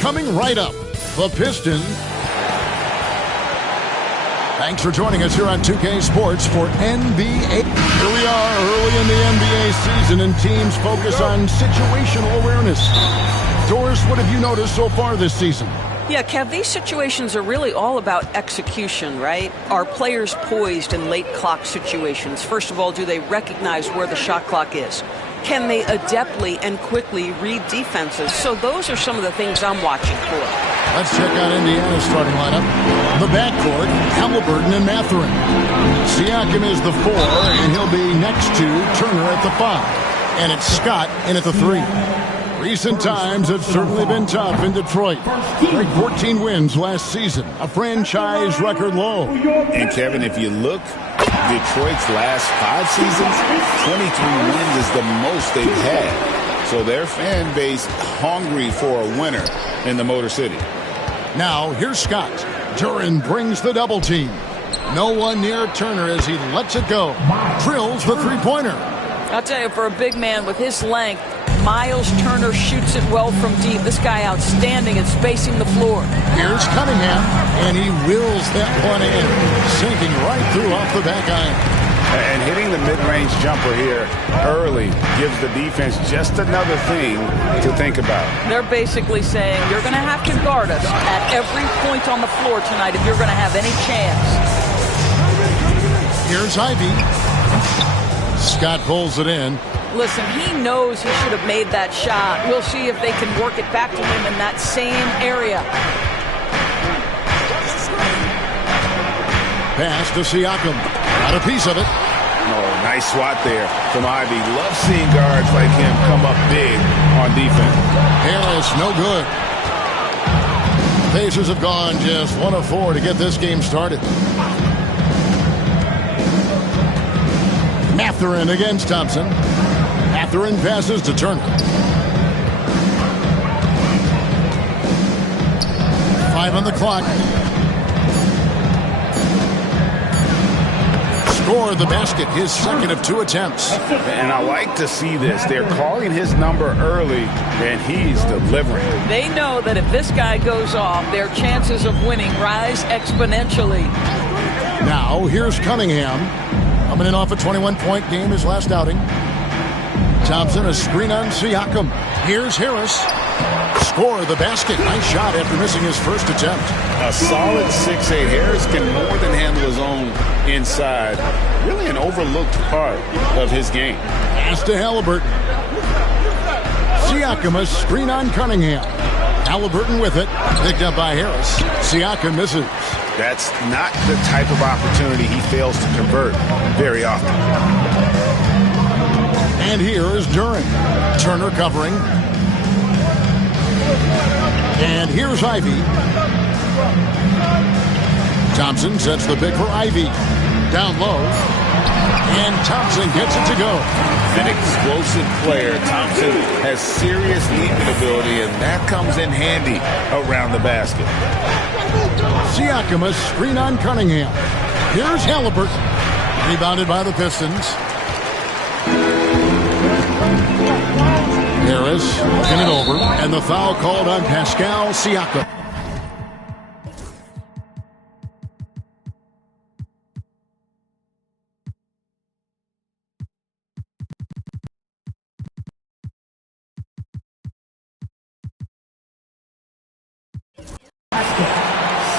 Coming right up, the Pistons. Thanks for joining us here on 2K Sports for NBA. Here we are early in the NBA season, and teams focus on situational awareness. Doris, what have you noticed so far this season? Yeah, Kev, these situations are really all about execution, right? Are players poised in late clock situations? First of all, do they recognize where the shot clock is? Can they adeptly and quickly read defenses? So those are some of the things I'm watching for. Let's check out Indiana's starting lineup. The backcourt, Halliburton and Mathurin. Siakam is the 4, and he'll be next to Turner at the 5. And it's Scott in at the 3. Recent times have certainly been tough in Detroit. 14 wins last season, a franchise record low. And Kevin, if you look, Detroit's last 5 seasons, 23 wins is the most they've had. So their fan base hungry for a winner in the Motor City. Now, here's Scott. Duran brings the double team. No one near Turner as he lets it go. Drills the three-pointer. I'll tell you, for a big man with his length, Miles Turner shoots it well from deep. This guy outstanding at spacing the floor. Here's Cunningham, and he wills that one in, sinking right through off the back iron. And hitting the mid-range jumper here early gives the defense just another thing to think about. They're basically saying, you're going to have to guard us at every point on the floor tonight if you're going to have any chance. Here's Ivy. Scott pulls it in. Listen, he knows he should have made that shot. We'll see if they can work it back to him in that same area. Pass to Siakam. Got a piece of it. Oh, nice swat there from Ivy. Love seeing guards like him come up big on defense. Harris, no good. Pacers have gone just 1 of 4 to get this game started. Mathurin against Thompson. Mathurin passes to Turner. 5 on the clock. Score the basket, his second of 2 attempts. And I like to see this. They're calling his number early, and he's delivering. They know that if this guy goes off, their chances of winning rise exponentially. Now, here's Cunningham. Coming in off a 21-point game his last outing. Thompson, a screen on Siakam. Here's Harris. Score the basket. Nice shot after missing his first attempt. A solid 6'8". Harris can more than handle his own inside. Really an overlooked part of his game. Pass to Halliburton. Siakam, a screen on Cunningham. Halliburton with it. Picked up by Harris. Siakam misses. That's not the type of opportunity he fails to convert very often. And here is Duren. Turner covering. And here's Ivy. Thompson sets the pick for Ivy. Down low. And Thompson gets it to go. An explosive player. Thompson has serious leaping ability, and that comes in handy around the basket. Siakam, a screen on Cunningham. Here's Halliburton. Rebounded by the Pistons. Harris looking it over, and the foul called on Pascal Siakam.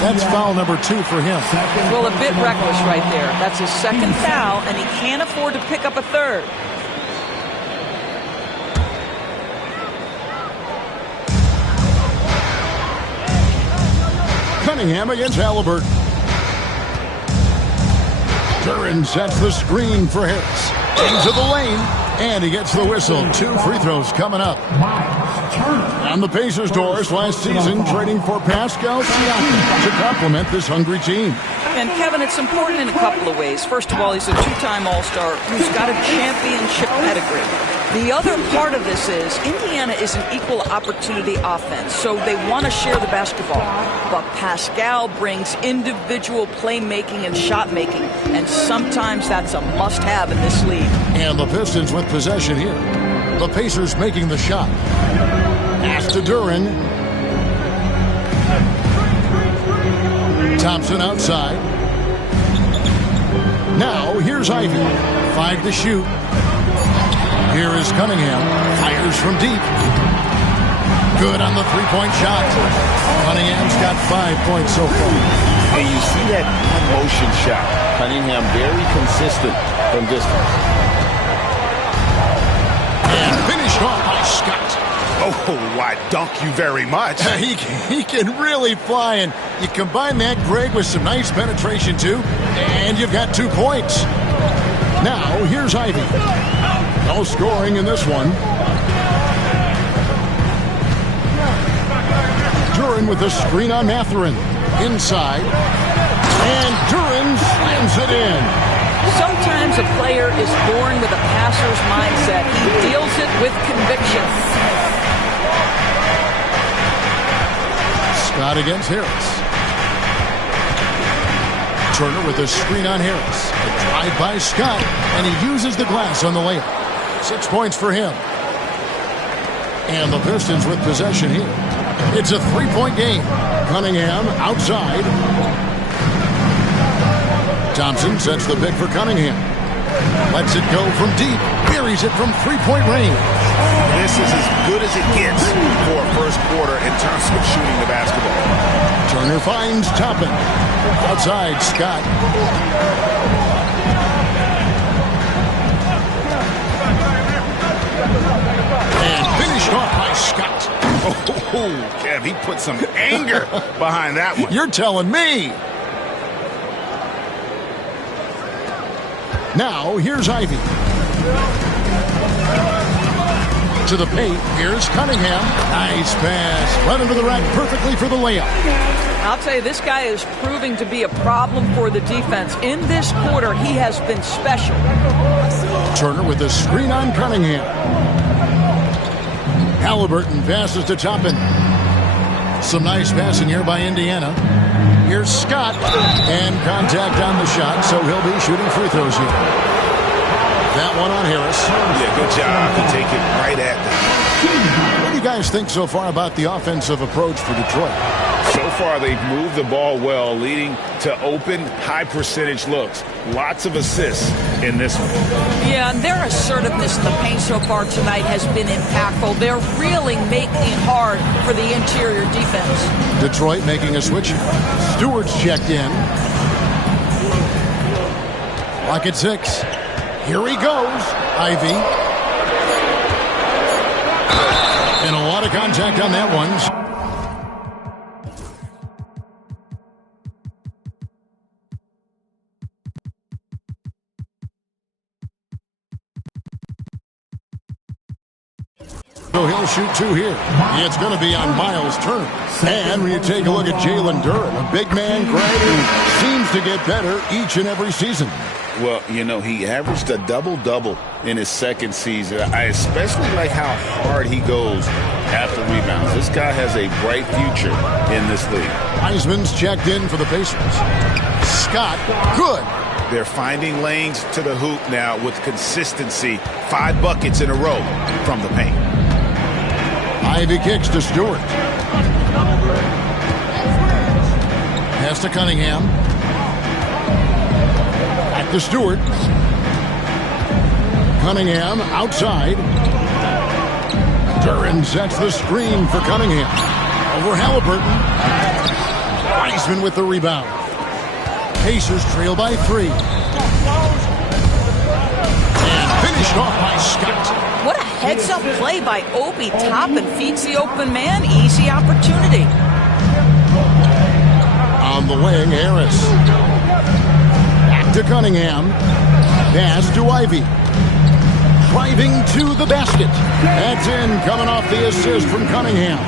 That's foul number 2 for him. Well, a bit reckless right there. That's his second foul, and he can't afford to pick up a third. Cunningham against Halliburton. Duren sets the screen for Harris. Into the lane, and he gets the whistle. 2 free throws coming up. On the Pacers' doors last season, trading for Pascal Siakam to complement this hungry team. And Kevin, it's important in a couple of ways. First of all, he's a 2-time All-Star who's got a championship pedigree. The other part of this is Indiana is an equal opportunity offense, so they want to share the basketball. But Pascal brings individual playmaking and shot making, and sometimes that's a must-have in this league. And the Pistons with possession here. The Pacers making the shot. Pass to Duren. Thompson outside. Now here's Ivy. 5 to shoot. Here is Cunningham. Fires from deep. Good on the three-point shot. Cunningham's got 5 points so far. And you see that motion shot. Cunningham very consistent from distance. And finished off by Scott. Oh, why dunk you very much. He can really fly, and you combine that, Greg, with some nice penetration, too, and you've got 2 points. Now, here's Ivy. No scoring in this one. Duren with the screen on Mathurin. Inside. And Duren slams it in. Sometimes a player is born with a passer's mindset. He deals it with conviction. Scott against Harris. Turner with a screen on Harris. A drive by Scott, and he uses the glass on the layup. 6 points for him. And the Pistons with possession here. It's a 3-point game. Cunningham outside. Thompson sets the pick for Cunningham. Lets it go from deep. Buries it from 3-point range. This is as good as it gets for a first quarter in terms of shooting the basketball. Turner finds Toppin. Outside, Scott. And finished off by Scott. Oh, Kev, he put some anger behind that one. You're telling me. Now, here's Ivy. To the paint. Here's Cunningham. Nice pass. Right under the rack perfectly for the layup. I'll tell you, this guy is proving to be a problem for the defense. In this quarter, he has been special. Turner with the screen on Cunningham. Halliburton passes to Toppin. Some nice passing here by Indiana. Here's Scott. And contact on the shot, so he'll be shooting free throws here. That one on Harris. Yeah, good job to take it right at them. What do you guys think so far about the offensive approach for Detroit? So far, they've moved the ball well, leading to open, high-percentage looks. Lots of assists in this one. Yeah, and their assertiveness in the paint so far tonight has been impactful. They're really making it hard for the interior defense. Detroit making a switch. Stewart's checked in. Lock at 6. Here he goes. Ivy. And a lot of contact on that one. So he'll shoot two here. It's going to be on Miles Turner. And when you take a look at Jalen Duren, a big man, grinder, seems to get better each and every season. Well, you know, he averaged a double-double in his second season. I especially like how hard he goes after rebounds. This guy has a bright future in this league. Heisman's checked in for the Pacers. Scott, good. They're finding lanes to the hoop now with consistency. 5 buckets in a row from the paint. Ivy kicks to Stewart. Pass to Cunningham. Back to Stewart. Cunningham outside. Duren sets the screen for Cunningham. Over Halliburton. Heisman with the rebound. Pacers trail by 3. And finished off by Scott. What a heads-up play by Obi. Top and feeds the open man. Easy opportunity. On the wing, Harris. Back to Cunningham. Pass to Ivy. Driving to the basket. That's in, coming off the assist from Cunningham.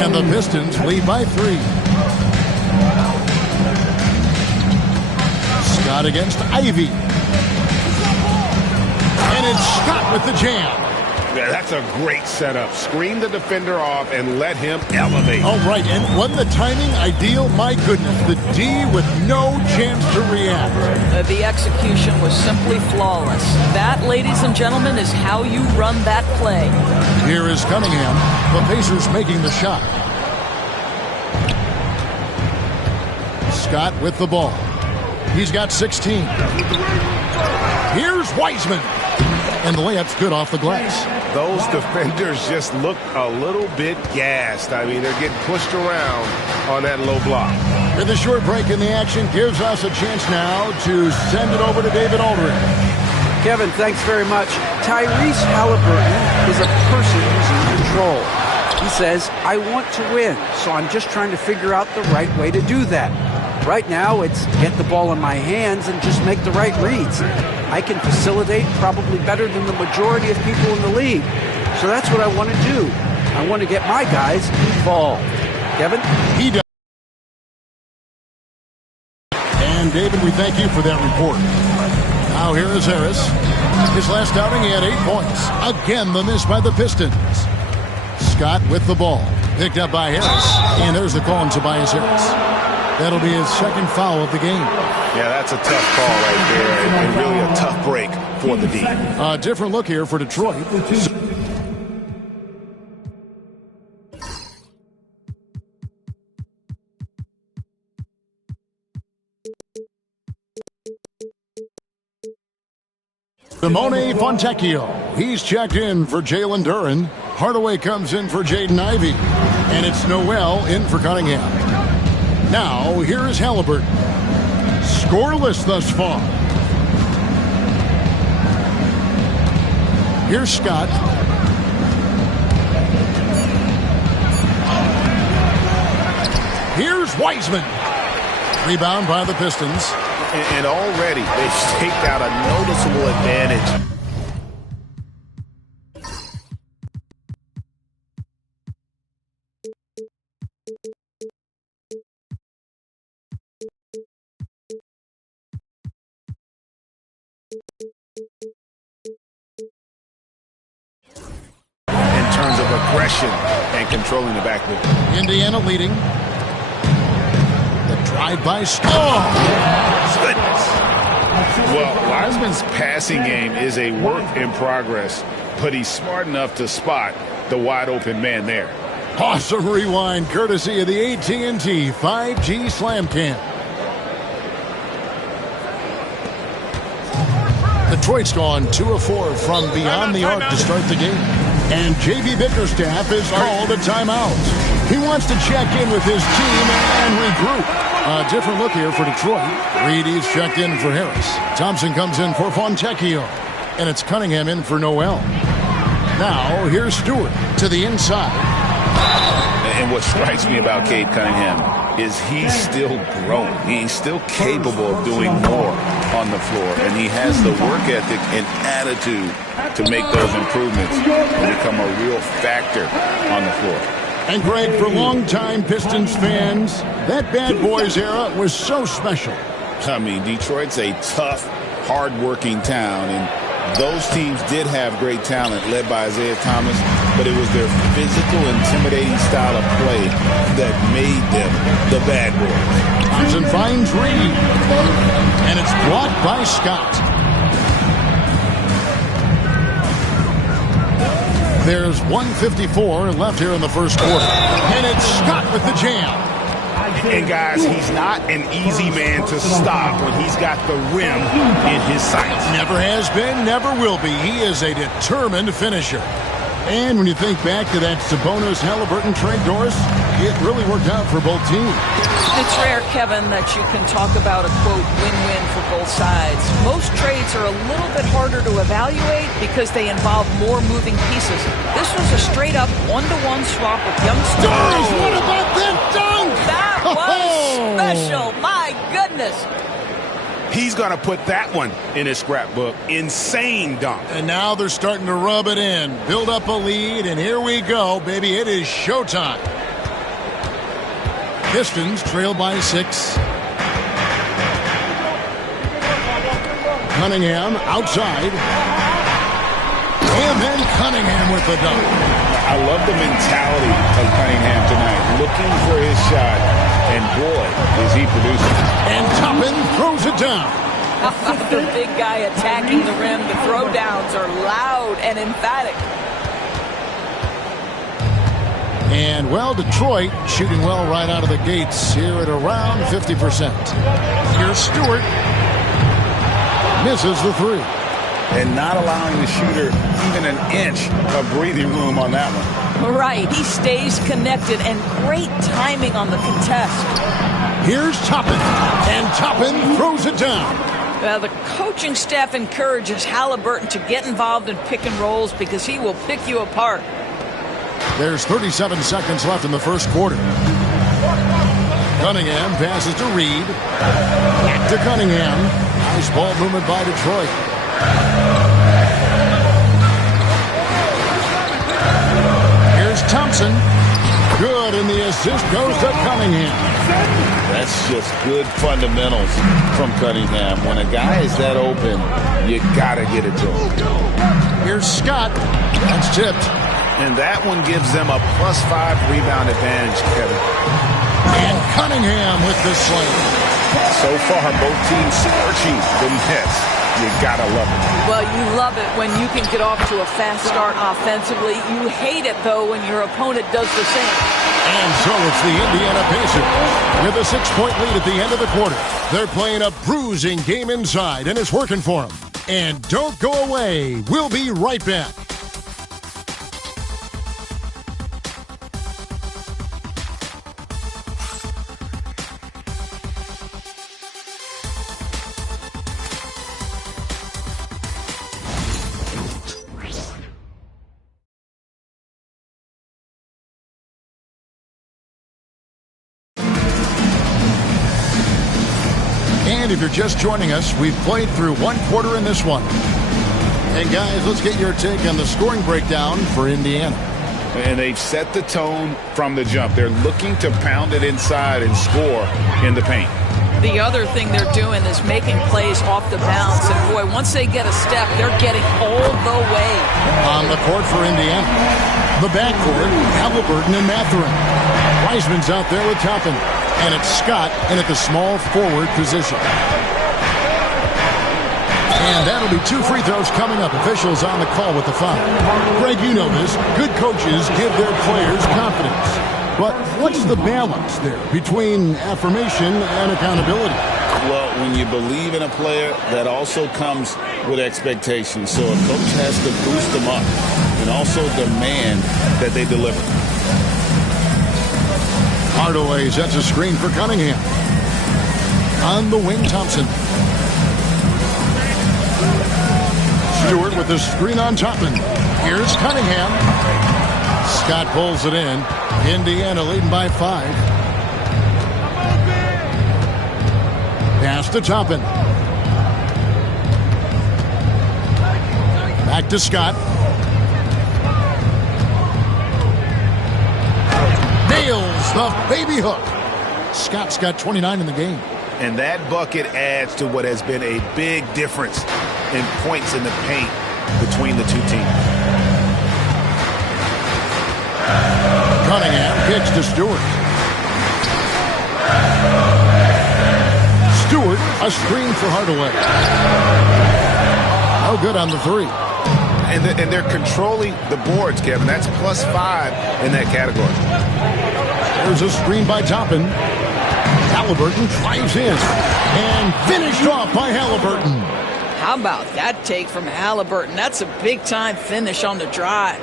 And the Pistons lead by 3. Scott against Ivy. And it's Scott with the jam. Yeah, that's a great setup. Screen the defender off and let him elevate. All right, and wasn't the timing ideal? My goodness, the D with no chance to react. The execution was simply flawless. That, ladies and gentlemen, is how you run that play. Here is Cunningham. The Pacers making the shot. Scott with the ball. He's got 16. Here's Wiseman. And the layup's good off the glass. Those defenders just look a little bit gassed. I mean, they're getting pushed around on that low block. And the short break in the action gives us a chance now to send it over to David Aldridge. Kevin, thanks very much. Tyrese Halliburton is a person who's in control. He says, I want to win, so I'm just trying to figure out the right way to do that. Right now, it's get the ball in my hands and just make the right reads. I can facilitate probably better than the majority of people in the league. So that's what I want to do. I want to get my guys involved. Kevin? He does. And David, we thank you for that report. Now here is Harris. His last outing, he had 8 points. Again, the miss by the Pistons. Scott with the ball. Picked up by Harris. And there's the call on Tobias Harris. That'll be his second foul of the game. Yeah, that's a tough call right there, and really a tough break for the D. A different look here for Detroit. Simone Fontecchio. He's checked in for Jalen Duren. Hardaway comes in for Jaden Ivey. And it's Noel in for Cunningham. Now, here is Halliburton. Scoreless thus far. Here's Scott. Here's Wiseman. Rebound by the Pistons. And already they've staked out a noticeable advantage. In terms of aggression and controlling the backboard. Indiana leading. The drive by Scott. Oh, goodness. Well, Wiseman's passing game is a work in progress, but he's smart enough to spot the wide open man there. Awesome rewind courtesy of the AT&T 5G Slam Cam. Detroit's gone 2 of 4 from beyond the arc to start the game. And J.B. Bickerstaff is called a timeout. He wants to check in with his team and regroup. A different look here for Detroit. Reedy's checked in for Harris. Thompson comes in for Fontecchio. And it's Cunningham in for Noel. Now, here's Stewart to the inside. And what strikes me about Cade Cunningham, is he's still growing. He's still capable of doing more on the floor, and he has the work ethic and attitude to make those improvements and become a real factor on the floor. And Greg, for longtime Pistons fans, that Bad Boys era was so special. I mean, Detroit's a tough, hard-working town, and those teams did have great talent led by Isaiah Thomas, but it was their physical, intimidating style of play that made them the Bad Boys. Thompson finds Reed, and it's blocked by Scott. There's 1:54 left here in the first quarter, and it's Scott with the jam. And, guys, he's not an easy man to stop when he's got the rim in his sights. Never has been, never will be. He is a determined finisher. And when you think back to that Sabonis-Halliburton trade, Doris, it really worked out for both teams. It's rare, Kevin, that you can talk about a, quote, win-win for both sides. Most trades are a little bit harder to evaluate because they involve more moving pieces. This was a straight-up one-to-one swap with young stars. Doris, what about that dunk? That was special. My goodness. He's going to put that one in his scrapbook. Insane dunk. And now they're starting to rub it in, build up a lead, and here we go, baby. It is showtime. Pistons trail by 6. Cunningham outside. And then Cunningham with the dunk. I love the mentality of Cunningham tonight, looking for his shot. And boy, is he producing. And Toppin throws it down. The big guy attacking the rim. The throwdowns are loud and emphatic. And, well, Detroit shooting well right out of the gates here at around 50%. Here's Stewart. Misses the 3. And not allowing the shooter even an inch of breathing room on that one. Right, he stays connected, and great timing on the contest. Here's Toppin, and Toppin throws it down. The coaching staff encourages Halliburton to get involved in pick and rolls because he will pick you apart. There's 37 seconds left in the first quarter. Cunningham passes to Reed. Back to Cunningham. Nice ball movement by Detroit. Thompson. Good, and the assist goes to Cunningham. That's just good fundamentals from Cunningham. When a guy is that open, you got to get it to him. Here's Scott. That's tipped. And that one gives them a +5 rebound advantage, Kevin. And Cunningham with the slam. So far, both teams scorching the nets. You gotta love it. Well, you love it when you can get off to a fast start offensively. You hate it, though, when your opponent does the same. And so it's the Indiana Pacers with a 6-point lead at the end of the quarter. They're playing a bruising game inside, and it's working for them. And don't go away. We'll be right back. And if you're just joining us, we've played through one quarter in this one. And guys, let's get your take on the scoring breakdown for Indiana. And they've set the tone from the jump. They're looking to pound it inside and score in the paint. The other thing they're doing is making plays off the bounce. And, boy, once they get a step, they're getting all the way. On the court for Indiana, the backcourt, Halliburton and Mathurin. Wiseman's out there with Toppin. And it's Scott in at the small forward position. And that'll be 2 free throws coming up. Officials on the call with the foul. Greg, you know this. Good coaches give their players confidence. But what's the balance there between affirmation and accountability? Well, when you believe in a player, that also comes with expectations. So a coach has to boost them up and also demand that they deliver. Hardaway sets a screen for Cunningham. On the wing, Thompson. Stewart with the screen on Toppin. Here's Cunningham. Scott pulls it in. Indiana leading by 5. Pass to Toppin. Back to Scott. Nails the baby hook. Scott's got 29 in the game. And that bucket adds to what has been a big difference in points in the paint between the two teams. Cunningham kicks to Stewart. Stewart, a screen for Hardaway. No good on the three. And they're controlling the boards, Kevin. That's +5 in that category. There's a screen by Toppin. Halliburton drives in and finished off by Halliburton. How about that take from Halliburton? That's a big-time finish on the drive.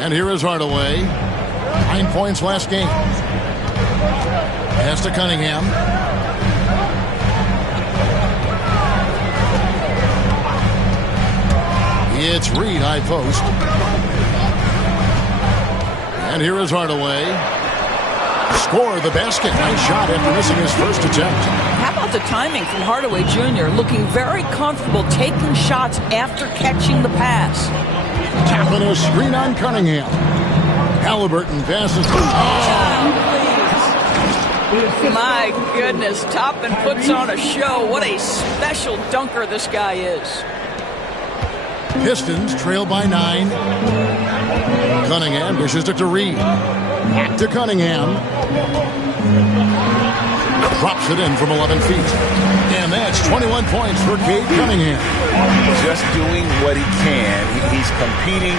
And here is Hardaway. 9 points last game. Pass to Cunningham. It's Reed, high post. And here is Hardaway. Score the basket. Nice shot after missing his first attempt. How about the timing from Hardaway Jr. looking very comfortable taking shots after catching the pass. Tapping a screen on Cunningham. Halliburton passes to... My goodness, Toppin puts on a show. What a special dunker this guy is. Pistons trail by 9. Cunningham dishes it to Reed. Back to Cunningham. Drops it in from 11 feet. And that's 21 points for Cade Cunningham. Just doing what he can. He's competing.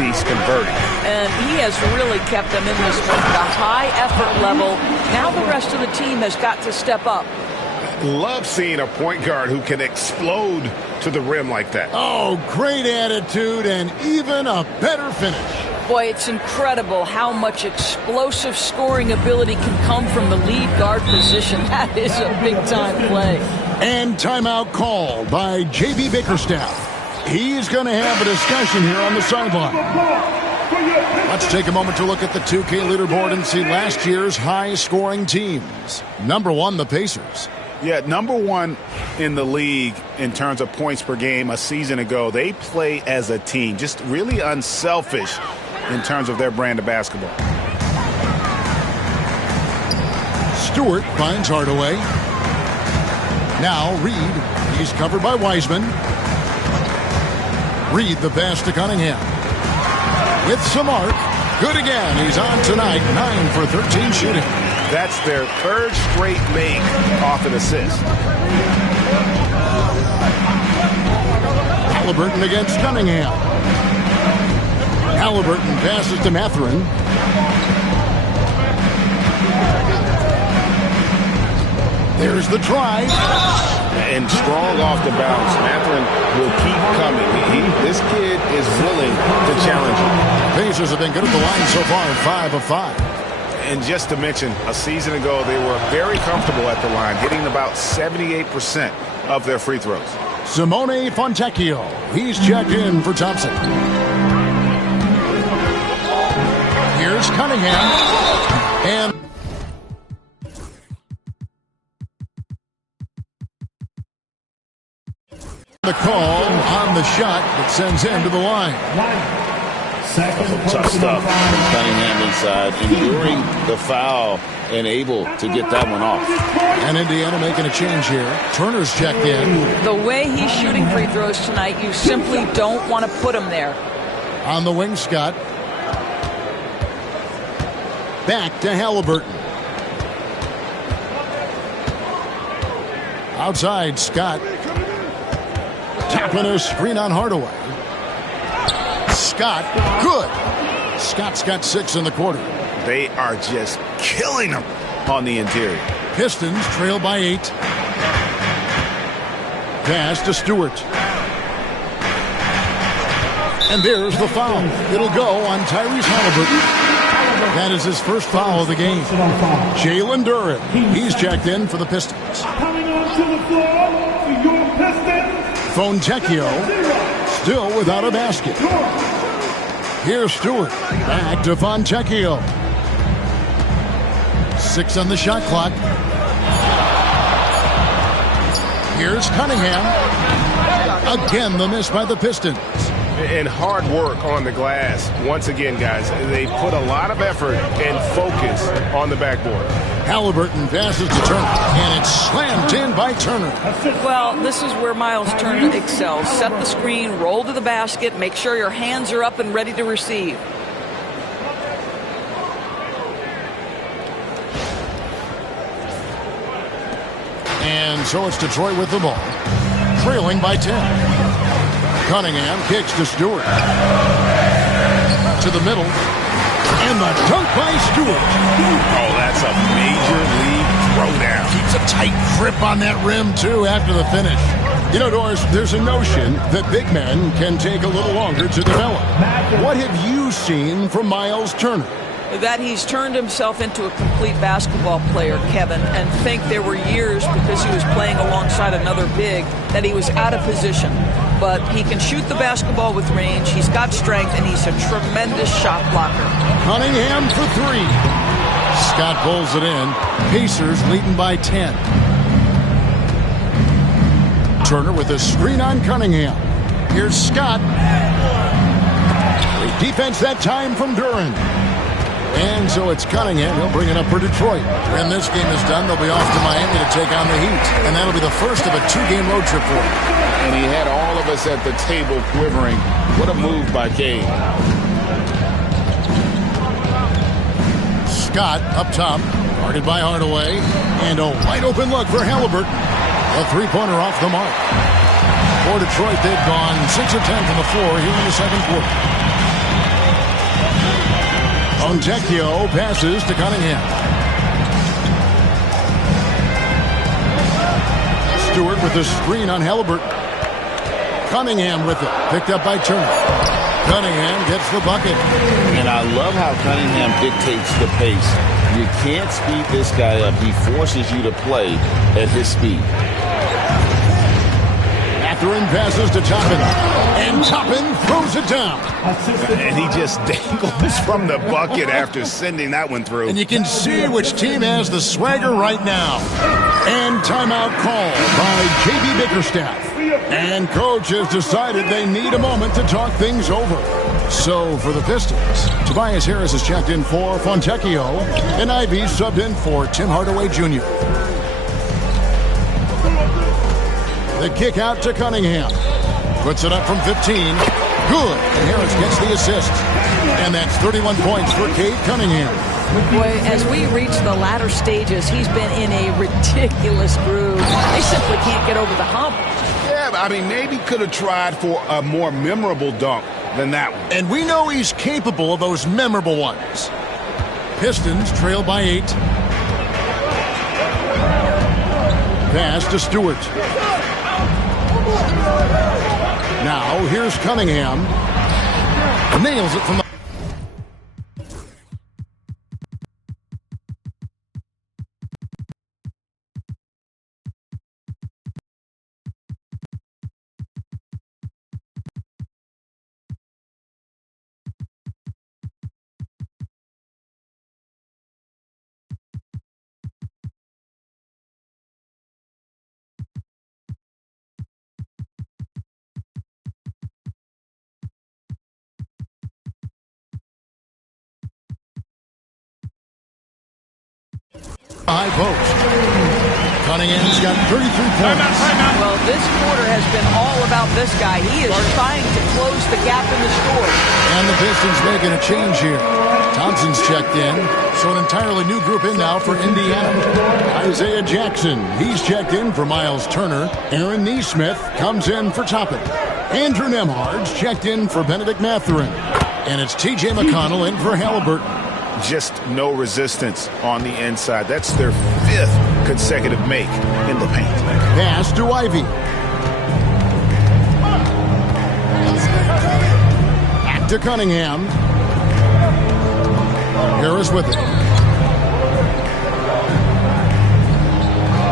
He's converting. And he has really kept them in this one at a high effort level. Now the rest of the team has got to step up. Love seeing a point guard who can explode to the rim like that. Oh, great attitude and even a better finish. Boy, it's incredible how much explosive scoring ability can come from the lead guard position. That is a big-time play. And timeout called by J.B. Bickerstaff. He's going to have a discussion here on the sideline. Let's take a moment to look at the 2K leaderboard and see last year's high-scoring teams. Number 1, the Pacers. Yeah, number 1 in the league in terms of points per game a season ago. They play as a team, just really unselfish in terms of their brand of basketball. Stewart finds Hardaway. Now Reed. He's covered by Wiseman. Reed the pass to Cunningham. With some arc. Good again. He's on tonight. 9 for 13 shooting. That's their 3rd straight make off an assist. Halliburton against Cunningham. Halliburton passes to Mathurin. There's the try. And strong off the bounce. Mathurin will keep coming. This kid is willing to challenge him. Pacers have been good at the line so far, 5 of 5. And just to mention, a season ago, they were very comfortable at the line, hitting about 78% of their free throws. Simone Fontecchio. He's checked in for Thompson. Here's Cunningham. And the call on the shot that sends him to the line. Tough stuff. Cunningham inside, enduring the foul and able to get that one off. And Indiana making a change here. Turner's checked in. The way he's shooting free throws tonight, you simply don't want to put him there. On the wing, Scott. Back to Halliburton. Outside, Scott. Tapping a screen on Hardaway. Scott, good. Scott's got 6 in the quarter. They are just killing them on the interior. Pistons trail by 8. Pass to Stewart. And there's the foul. It'll go on Tyrese Halliburton. That is his first foul of the game. Jalen Duren. He's checked in for the Pistons. Coming onto the floor for your Pistons. Fontecchio still without a basket. Here's Stewart. Back to Fontecchio. 6 on the shot clock. Here's Cunningham. Again, the miss by the Pistons. And hard work on the glass. Once again, guys, they put a lot of effort and focus on the backboard. Halliburton passes to Turner, and it's slammed in by Turner. Well, this is where Miles Turner excels. Set the screen, roll to the basket, make sure your hands are up and ready to receive. And so it's Detroit with the ball, trailing by 10. Cunningham kicks to Stewart. To the middle. And the dunk by Stewart. Oh, that's a major league throwdown. Keeps a tight grip on that rim, too, after the finish. You know, Doris, there's a notion that big men can take a little longer to develop. What have you seen from Miles Turner? That he's turned himself into a complete basketball player, Kevin, and think there were years because he was playing alongside another big that he was out of position. But he can shoot the basketball with range, he's got strength, and he's a tremendous shot blocker. Cunningham for 3. Scott pulls it in. Pacers leading by 10. Turner with a screen on Cunningham. Here's Scott. Great defense that time from Duran. And so it's Cunningham. He'll bring it up for Detroit. When this game is done, they'll be off to Miami to take on the Heat. And that'll be the first of a 2-game road trip for him. And he had all of us at the table quivering. What a move by Cade. Scott up top, guarded by Hardaway. And a wide open look for Halliburton. A three-pointer off the mark. For Detroit, they've gone 6 of 10 from the floor here in the second quarter. Fontecchio passes to Cunningham. Stewart with the screen on Halliburton. Cunningham with it. Picked up by Turner. Cunningham gets the bucket. And I love how Cunningham dictates the pace. You can't speed this guy up. He forces you to play at his speed. Mathurin passes to Toppin. And Toppin throws it down. And he just dangles from the bucket after sending that one through. And you can see which team has the swagger right now. And timeout called by J.B. Bickerstaff. And coach has decided they need a moment to talk things over. So for the Pistons, Tobias Harris has checked in for Fontecchio. And Ivy subbed in for Tim Hardaway Jr. The kick out to Cunningham. Puts it up from 15. Good. And Harris gets the assist. And that's 31 points for Cade Cunningham. Boy, as we reach the latter stages, he's been in a ridiculous groove. They simply can't get over the hump. Yeah, I mean, maybe could have tried for a more memorable dunk than that one. And we know he's capable of those memorable ones. Pistons trail by 8. Pass to Stewart. Now, here's Cunningham. Nails it from the... high post. Cunningham's got 33 points. Well, this quarter has been all about this guy. He is trying to close the gap in the score. And the Pistons making a change here. Thompson's checked in, so an entirely new group in now for Indiana. Isaiah Jackson, he's checked in for Miles Turner. Aaron Nesmith comes in for Toppin. Andrew Nembhard's checked in for Benedict Mathurin. And it's T.J. McConnell in for Halliburton. Just no resistance on the inside. That's their 5th consecutive make in the paint. Pass to Ivy. Back to Cunningham. Harris with it.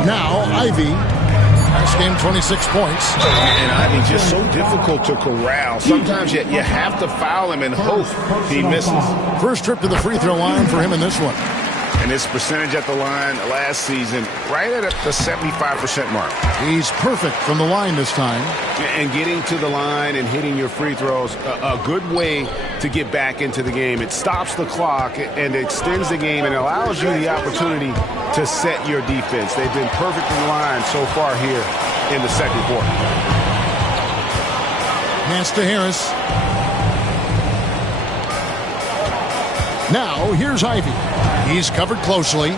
Now Ivy. Last game, 26 points. And I mean, just so difficult to corral. Sometimes you have to foul him and hope he misses. First trip to the free throw line for him in this one. And his percentage at the line last season, right at the 75% mark. He's perfect from the line this time. And getting to the line and hitting your free throws, a good way to get back into the game. It stops the clock and extends the game and allows you the opportunity to set your defense. They've been perfect from the line so far here in the second quarter. Pass to Harris. Now, here's Ivy. He's covered closely.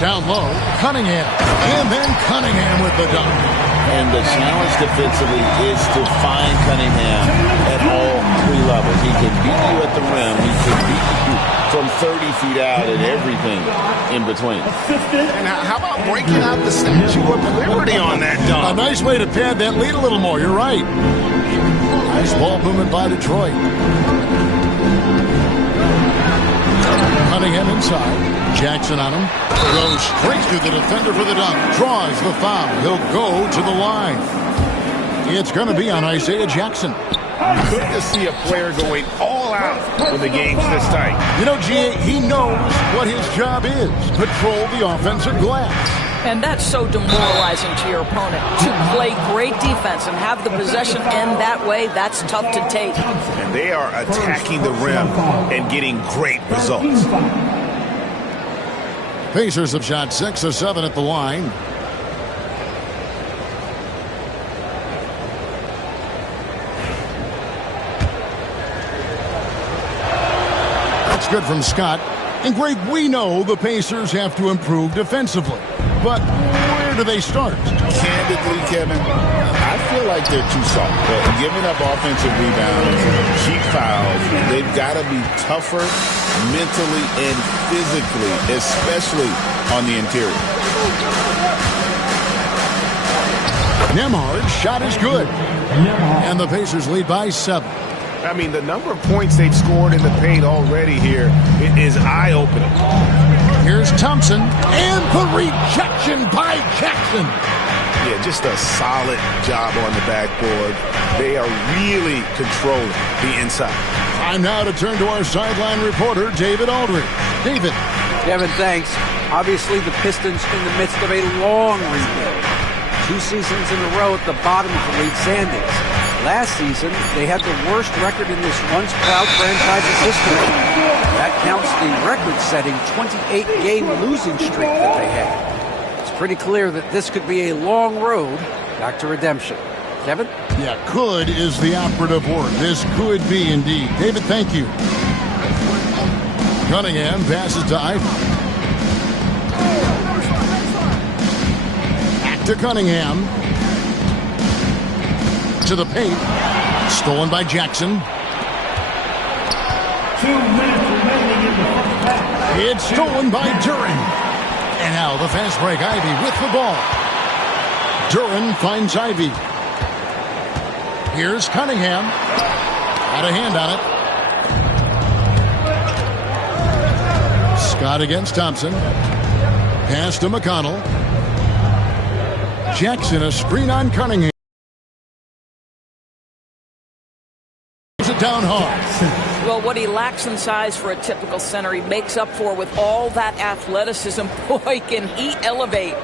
Down low, Cunningham. And then Cunningham with the dunk. And the challenge defensively is to find Cunningham at all three levels. He can beat you at the rim. He can beat you from 30 feet out and everything in between. And how about breaking out the Statue of Liberty on that dunk? A nice way to pad that lead a little more. You're right. Nice ball movement by Detroit. Cunningham inside. Jackson on him. Goes straight through the defender for the dunk. Draws the foul. He'll go to the line. It's going to be on Isaiah Jackson. Good to see a player going all out when the game's this tight. You know, G.A., he knows what his job is. Control the offensive glass. And that's so demoralizing to your opponent. To play great defense and have the possession end that way, that's tough to take. And they are attacking the rim and getting great results. Pacers have shot 6 of 7 at the line. That's good from Scott. And Greg, we know the Pacers have to improve defensively. But where do they start? Candidly, Kevin, I feel like they're too soft. They're giving up offensive rebounds, cheap fouls. They've got to be tougher mentally and physically, especially on the interior. Nembhard's shot is good. And the Pacers lead by 7. I mean, the number of points they've scored in the paint already here is eye-opening. Here's Thompson, and the rejection by Jackson. Yeah, just a solid job on the backboard. They are really controlling the inside. Time now to turn to our sideline reporter, David Aldridge. David. Kevin, thanks. Obviously, the Pistons in the midst of a long rebuild. 2 seasons in a row at the bottom of the league standings. Last season, they had the worst record in this once-proud franchise's history. That counts the record-setting 28-game losing streak that they had. It's pretty clear that this could be a long road back to redemption. Kevin? Yeah, could is the operative word. This could be indeed. David, thank you. Cunningham passes to Ivy. Back to Cunningham. To the paint. Stolen by Jackson. 2 minutes remaining in the first half. It's stolen by Duren. And now the fast break. Ivy with the ball. Duren finds Ivy. Here's Cunningham. Got a hand on it. Scott against Thompson. Pass to McConnell. Jackson, a screen on Cunningham. It down hard. Well, what he lacks in size for a typical center, he makes up for with all that athleticism. Boy, can he elevate.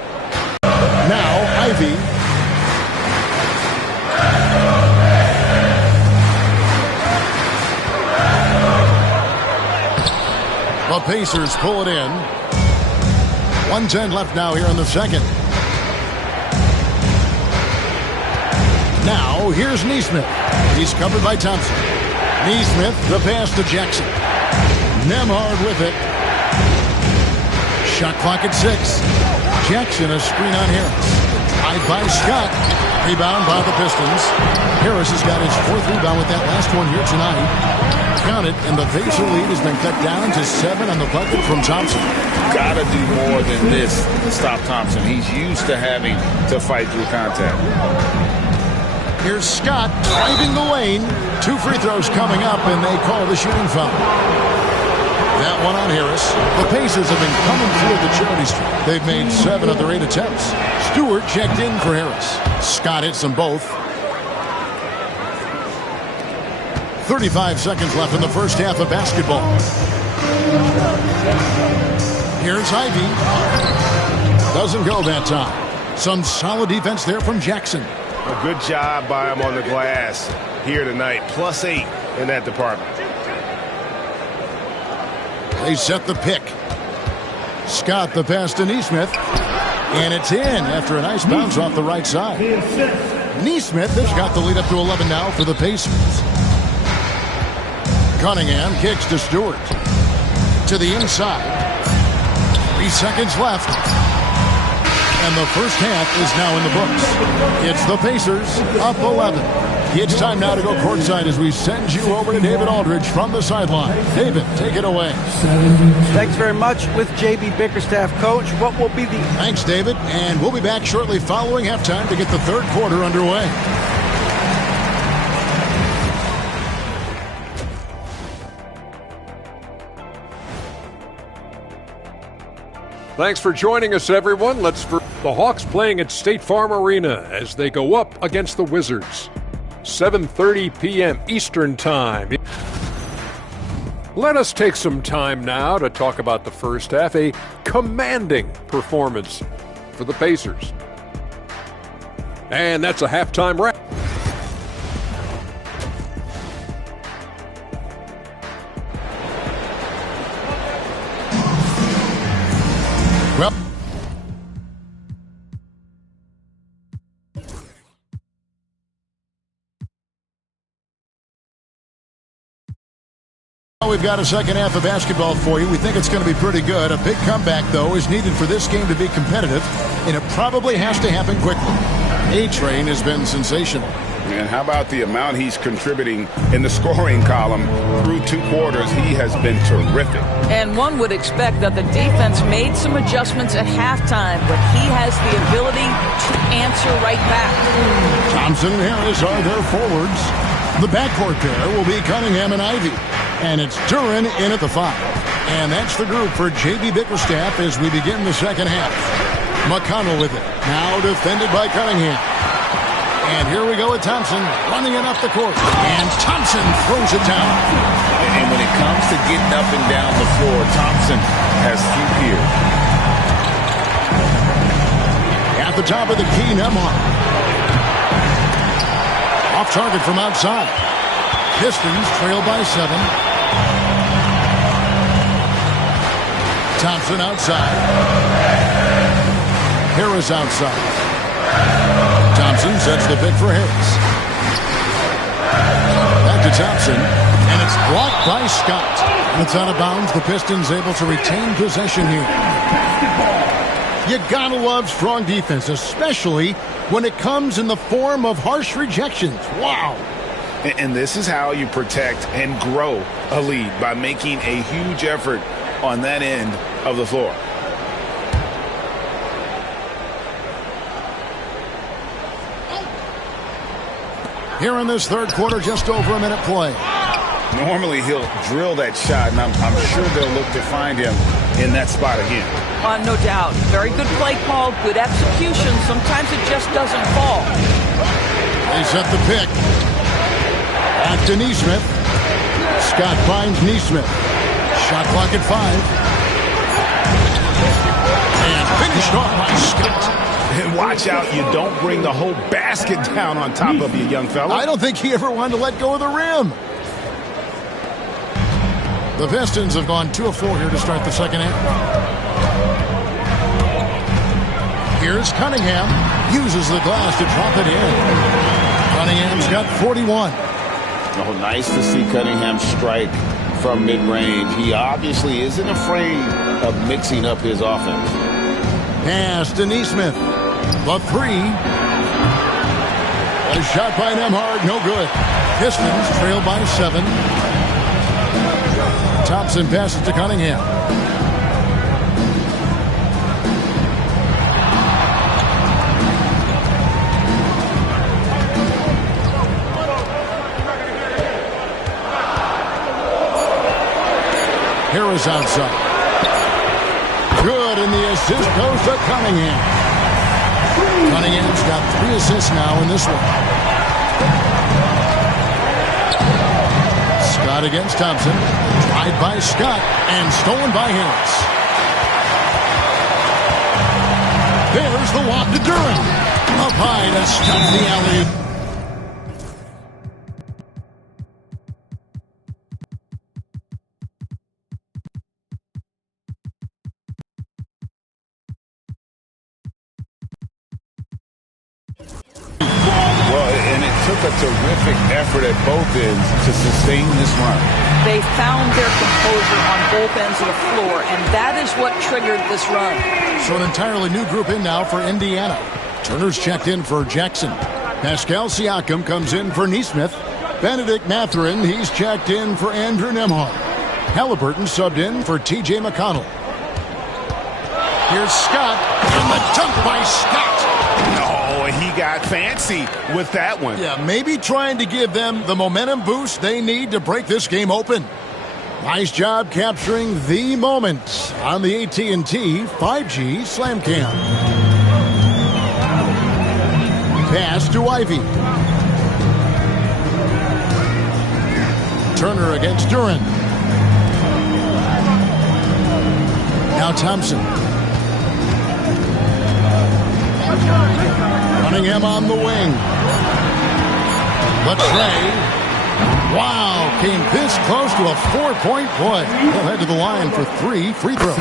Now, Ivy. The Pacers pull it in. 1:10 left now here in the second. Now, here's Nesmith. He's covered by Thompson. Nesmith, the pass to Jackson. Nembhard with it. Shot clock at 6. Jackson, a screen on Harris. High by Scott. Rebound by the Pistons. Harris has got his 4th rebound with that last one here tonight. Count it, and the Pacer lead has been cut down to 7 on the bucket from Thompson. Gotta do more than this to stop Thompson. He's used to having to fight through contact. Here's Scott driving the lane. 2 free throws coming up, and they call the shooting foul. That one on Harris. The Pacers have been coming through at the charity stripe. They've made 7 of their 8 attempts. Stewart checked in for Harris. Scott hits them both. 35 seconds left in the first half of basketball. Here's Ivy. Doesn't go that time. Some solid defense there from Jackson. A good job by him on the glass here tonight. +8 in that department. They set the pick. Scott the pass to Nesmith. And it's in after a nice bounce off the right side. Nesmith has got the lead up to 11 now for the Pacers. Cunningham kicks to Stewart. To the inside. 3 seconds left. And the first half is now in the books. It's the Pacers up 11. It's time now to go courtside as we send you over to David Aldridge from the sideline. David, take it away. Thanks very much with J.B. Bickerstaff, Coach. What will be the... Thanks, David. And we'll be back shortly following halftime to get the third quarter underway. Thanks for joining us, everyone. The Hawks playing at State Farm Arena as they go up against the Wizards. 7:30 p.m. Eastern Time. Let us take some time now to talk about the first half. A commanding performance for the Pacers. And that's a halftime wrap. Well, we've got a second half of basketball for you. We think it's going to be pretty good. A big comeback, though, is needed for this game to be competitive, and it probably has to happen quickly. A-Train has been sensational. And how about the amount he's contributing in the scoring column through 2 quarters? He has been terrific. And one would expect that the defense made some adjustments at halftime, but he has the ability to answer right back. Thompson and Harris are their forwards. The backcourt pair will be Cunningham and Ivy. And it's Duran in at the 5. And that's the group for J.B. Bickerstaff as we begin the second half. McConnell with it. Now defended by Cunningham. And here we go with Thompson running it up the court. And Thompson throws it down. And when it comes to getting up and down the floor, Thompson has few peers. At the top of the key, Nembhard. Off target from outside. Pistons trail by 7. Thompson outside. Harris outside. Thompson sets the pick for Harris. Back to Thompson, and it's blocked by Scott. It's out of bounds. The Pistons able to retain possession here. You gotta love strong defense, especially when it comes in the form of harsh rejections. Wow. And this is how you protect and grow a lead, by making a huge effort on that end of the floor. Here in this third quarter, just over a minute play. Normally he'll drill that shot, and I'm sure they'll look to find him in that spot again. No doubt. Very good play call, good execution. Sometimes it just doesn't fall. They set the pick. Back to Nesmith. Scott finds Nesmith. Shot clock at 5. And finished off by Scott. And watch out, you don't bring the whole basket down on top of you, young fella. I don't think he ever wanted to let go of the rim. The Pistons have gone 2 of 4 here to start the second half. Here's Cunningham. Uses the glass to drop it in. Cunningham's got 41. Oh, nice to see Cunningham strike from mid-range. He obviously isn't afraid of mixing up his offense. Pass to Nesmith. The 3. A shot by Nembhard, no good. Pistons trail by 7. Thompson passes to Cunningham. Harris outside. Good, and the assist goes to Cunningham. Cunningham's got 3 assists now in this one. Scott against Thompson. Tried by Scott and stolen by Harris. There's the lob to Durant. Up high to stop the alley. A terrific effort at both ends to sustain this run. They found their composure on both ends of the floor, and that is what triggered this run. So an entirely new group in now for Indiana. Turner's checked in for Jackson. Pascal Siakam comes in for Nesmith. Benedict Mathurin, he's checked in for Andrew Nembhard. Halliburton subbed in for T.J. McConnell. Here's Scott, and the dunk by Scott. No, he got fancy with that one. Yeah, maybe trying to give them the momentum boost they need to break this game open. Nice job capturing the moment on the AT&T 5G Slam Cam. Pass to Ivy. Turner against Durant. Now Thompson. Cunningham on the wing. Latrey. Wow, came this close to a 4-point play. He'll head to the line for 3 free throws.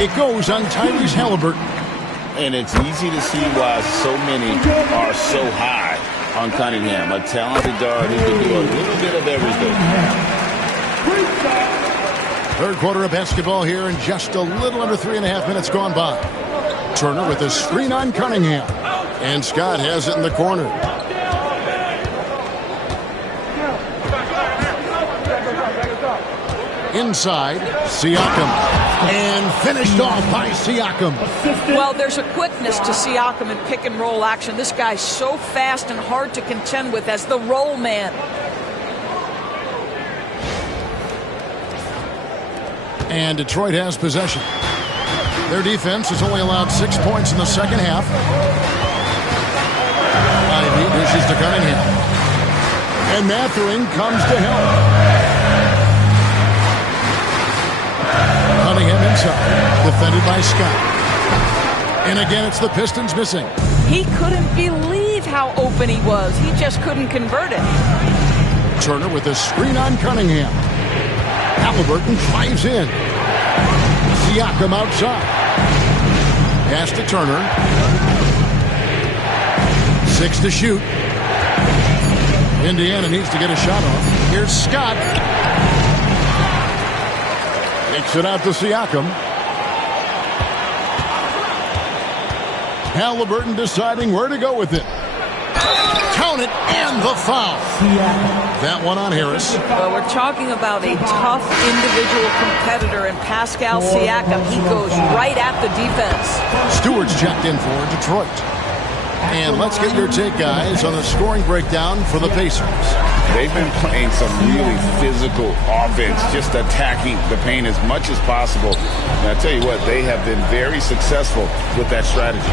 It goes on Tyrese Halliburton. And it's easy to see why so many are so high on Cunningham. A talented guard who can do a little bit of everything. Third quarter of basketball here, and just a little under 3.5 minutes gone by. Turner with a screen on Cunningham. And Scott has it in the corner. Inside, Siakam. And finished off by Siakam. Well, there's a quickness to Siakam in pick and roll action. This guy's so fast and hard to contend with as the roll man. And Detroit has possession. Their defense has only allowed 6 points in the second half. Ivy dishes to Cunningham. And Mathurin comes to help. Cunningham inside. Defended by Scott. And again, it's the Pistons missing. He couldn't believe how open he was. He just couldn't convert it. Turner with a screen on Cunningham. Halliburton drives in. Siakam outside. Pass to Turner. 6 to shoot. Indiana needs to get a shot off. Here's Scott. Takes it out to Siakam. Halliburton deciding where to go with it. Count it, and the foul. That one on Harris. Well, we're talking about a tough individual competitor in Pascal Siakam. He goes right at the defense. Stewart's checked in for Detroit. And let's get your take, guys, on the scoring breakdown for the Pacers. They've been playing some really physical offense, just attacking the paint as much as possible. And I tell you what, they have been very successful with that strategy.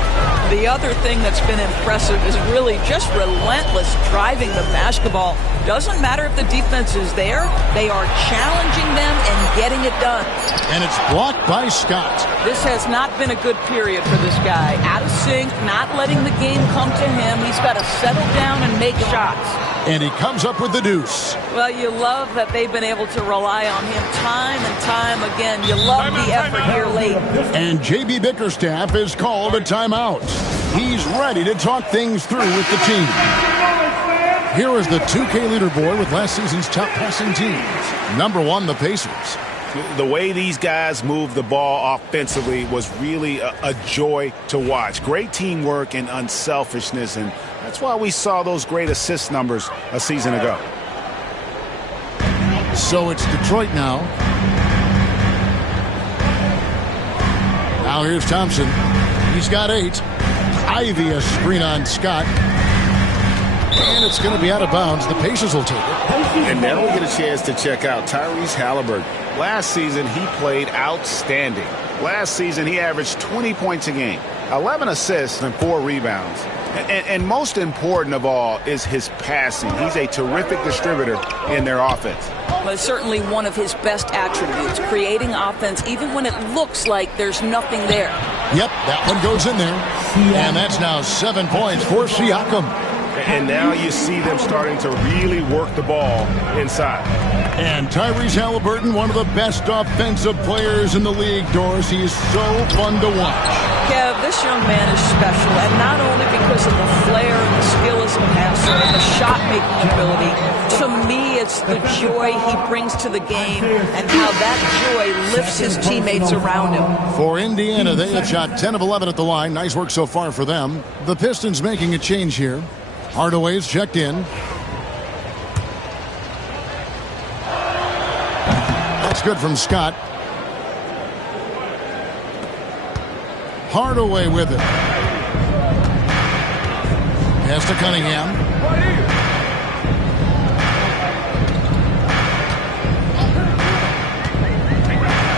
The other thing that's been impressive is really just relentless driving the basketball. Doesn't matter if the defense is there, they are challenging them and getting it done. And it's blocked by Scott. This has not been a good period for this guy. Out of sync, not letting the game come to him. He's got to settle down and make shots. And he comes up with the deuce. Well, you love that they've been able to rely on him time and time again. You love the effort here late. And J.B. Bickerstaff has called a timeout. He's ready to talk things through with the team. Here is the 2K leaderboard with last season's top passing teams. Number 1, the Pacers. The way these guys move the ball offensively was really a joy to watch. Great teamwork and unselfishness, and that's why we saw those great assist numbers a season ago. So it's Detroit now. Now here's Thompson. He's got 8. Ivy a screen on Scott. And it's going to be out of bounds. The Pacers will take it. And now we get a chance to check out Tyrese Halliburton. Last season, he played outstanding. Last season, he averaged 20 points a game, 11 assists, and 4 rebounds. And most important of all is his passing. He's a terrific distributor in their offense. Well, it's certainly one of his best attributes, creating offense even when it looks like there's nothing there. Yep, that one goes in there. And that's now 7 points for Siakam. And now you see them starting to really work the ball inside. And Tyrese Halliburton, one of the best offensive players in the league, Doris. He is so fun to watch. Kev, this young man is special, and not only because of the flair and the skill as a passer and the shot-making ability. To me, it's the joy he brings to the game and how that joy lifts his teammates around him. For Indiana, they have shot 10 of 11 at the line. Nice work so far for them. The Pistons making a change here. Hardaway's checked in. That's good from Scott. Hardaway with it. Pass to Cunningham.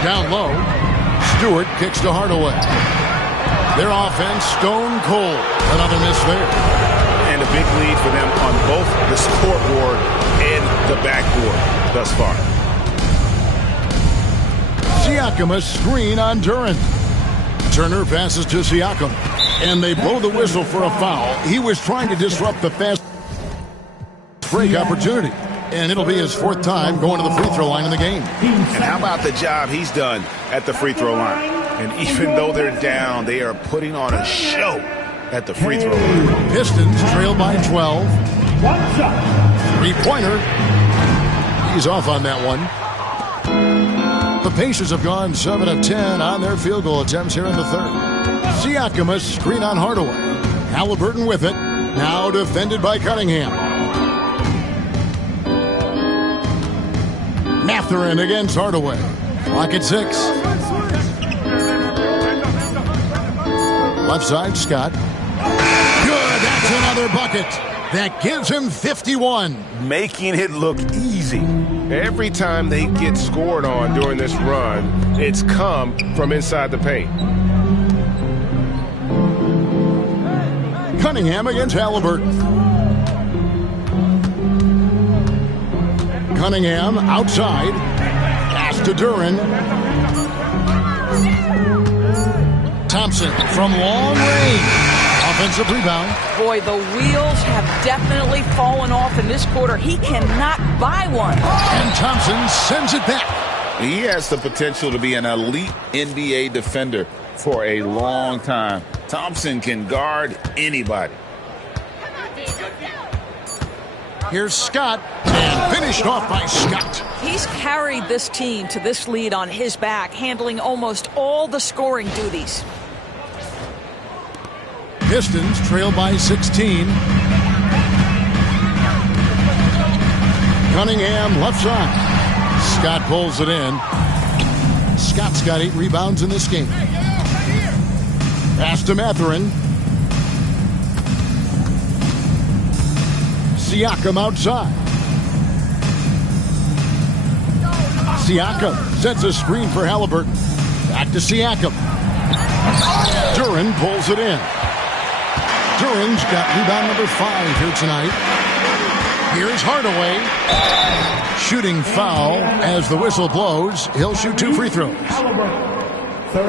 Down low. Stewart kicks to Hardaway. Their offense stone cold. Another miss there. And a big lead for them on both the scoreboard and the backboard thus far. Siakam, a screen on Duren. Turner passes to Siakam. And they blow the whistle for a foul. He was trying to disrupt the fast break opportunity. And it'll be his 4th time going to the free throw line in the game. And how about the job he's done at the free throw line? And even though they're down, they are putting on a show at the free throw line. Pistons trail by 12. Three-pointer. He's off on that one. The Pacers have gone 7 of 10 on their field goal attempts here in the 3rd. Siakam, a screen on Hardaway. Halliburton with it. Now defended by Cunningham. Mathurin against Hardaway. Clock at 6. Left side, Scott. Good, that's another bucket. That gives him 51. Making it look easy. Every time they get scored on during this run, it's come from inside the paint. Cunningham against Halliburton. Cunningham outside. Pass to Duren. Thompson from long range. Offensive rebound. Boy, the wheels have definitely fallen off in this quarter. He cannot buy one. And Thompson sends it back. He has the potential to be an elite NBA defender for a long time. Thompson can guard anybody. Here's Scott, and finished off by Scott. He's carried this team to this lead on his back, handling almost all the scoring duties. Pistons trail by 16. Cunningham left side. Scott pulls it in. Scott's got 8 rebounds in this game. Pass to Mathurin. Siakam outside. Siakam sets a screen for Halliburton. Back to Siakam. Duren pulls it in. Duren's got rebound number 5 here tonight. Here's Hardaway. Shooting foul as the whistle blows. He'll shoot 2 free throws.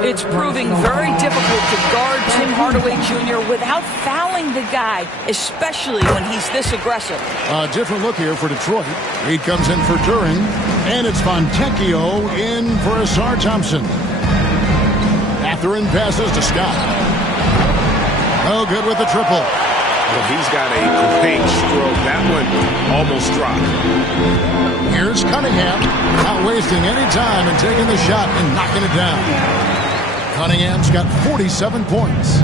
It's proving very difficult to guard Tim Hardaway Jr. without fouling the guy, especially when he's this aggressive. A different look here for Detroit. Reed comes in for Duren, and it's Fontecchio in for Asar Thompson. Mathurin passes to Scott. Oh, good with the triple. Well, he's got a great stroke. That one almost dropped. Here's Cunningham, not wasting any time and taking the shot and knocking it down. Cunningham's got 47 points.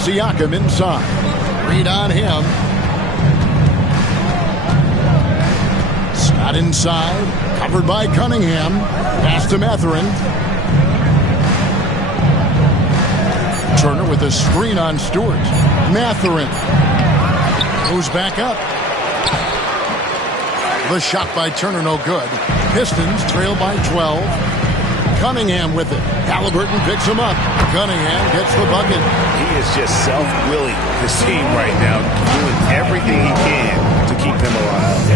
Siakam inside. Read on him. Scott inside, covered by Cunningham. Pass to Mathurin. Turner with a screen on Stewart. Mathurin Goes back up. The shot by Turner, no good. Pistons trail by 12. Cunningham with it. Halliburton picks him up. Cunningham gets the bucket. He is just self-willing this team right now, doing everything he can to keep them alive.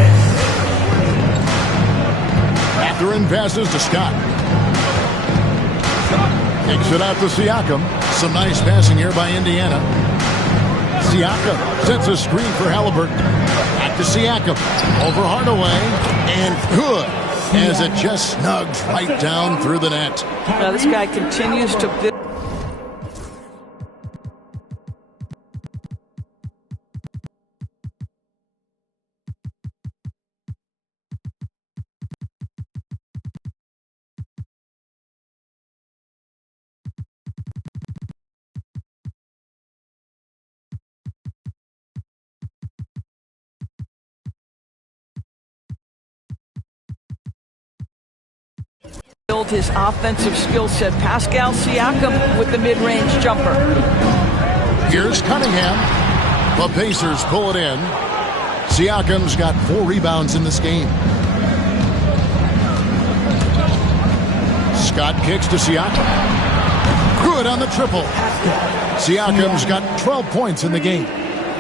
Mathurin passes to Scott. Kicks it out to Siakam. Some nice passing here by Indiana. Siakam sets a screen for Halliburton. Back to Siakam. Over Hardaway. And good. As it just snugs right down through the net. Now this guy continues to build. Build his offensive skill set. Pascal Siakam with the mid-range jumper. Here's Cunningham. The Pacers pull it in. Siakam's got 4 rebounds in this game. Scott kicks to Siakam. Good on the triple. Siakam's got 12 points in the game.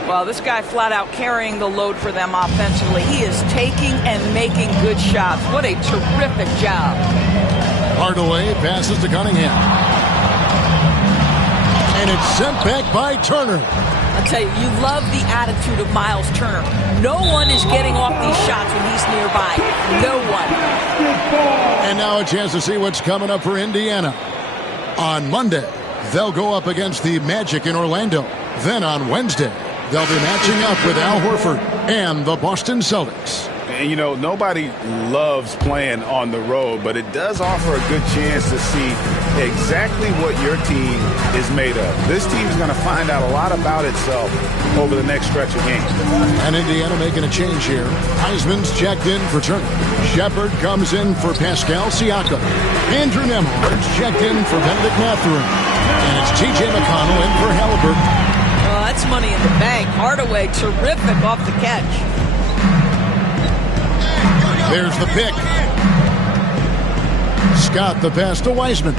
Well, this guy flat out carrying the load for them offensively. He is taking and making good shots. What a terrific job. Hardaway passes to Cunningham. And it's sent back by Turner. I tell you love the attitude of Miles Turner. No one is getting off these shots when he's nearby. No one. And now a chance to see what's coming up for Indiana. On Monday, they'll go up against the Magic in Orlando. Then on Wednesday, they'll be matching up with Al Horford and the Boston Celtics. And, you know, nobody loves playing on the road, but it does offer a good chance to see exactly what your team is made of. This team is going to find out a lot about itself over the next stretch of games. And Indiana making a change here. Heisman's checked in for Turner. Shepard comes in for Pascal Siakam. Andrew Nembhard's checked in for Benedict Mathurin. And it's T.J. McConnell in for Halliburton. Oh, that's money in the bank. Hardaway, terrific off the catch. There's the pick. Scott the pass to Wiseman.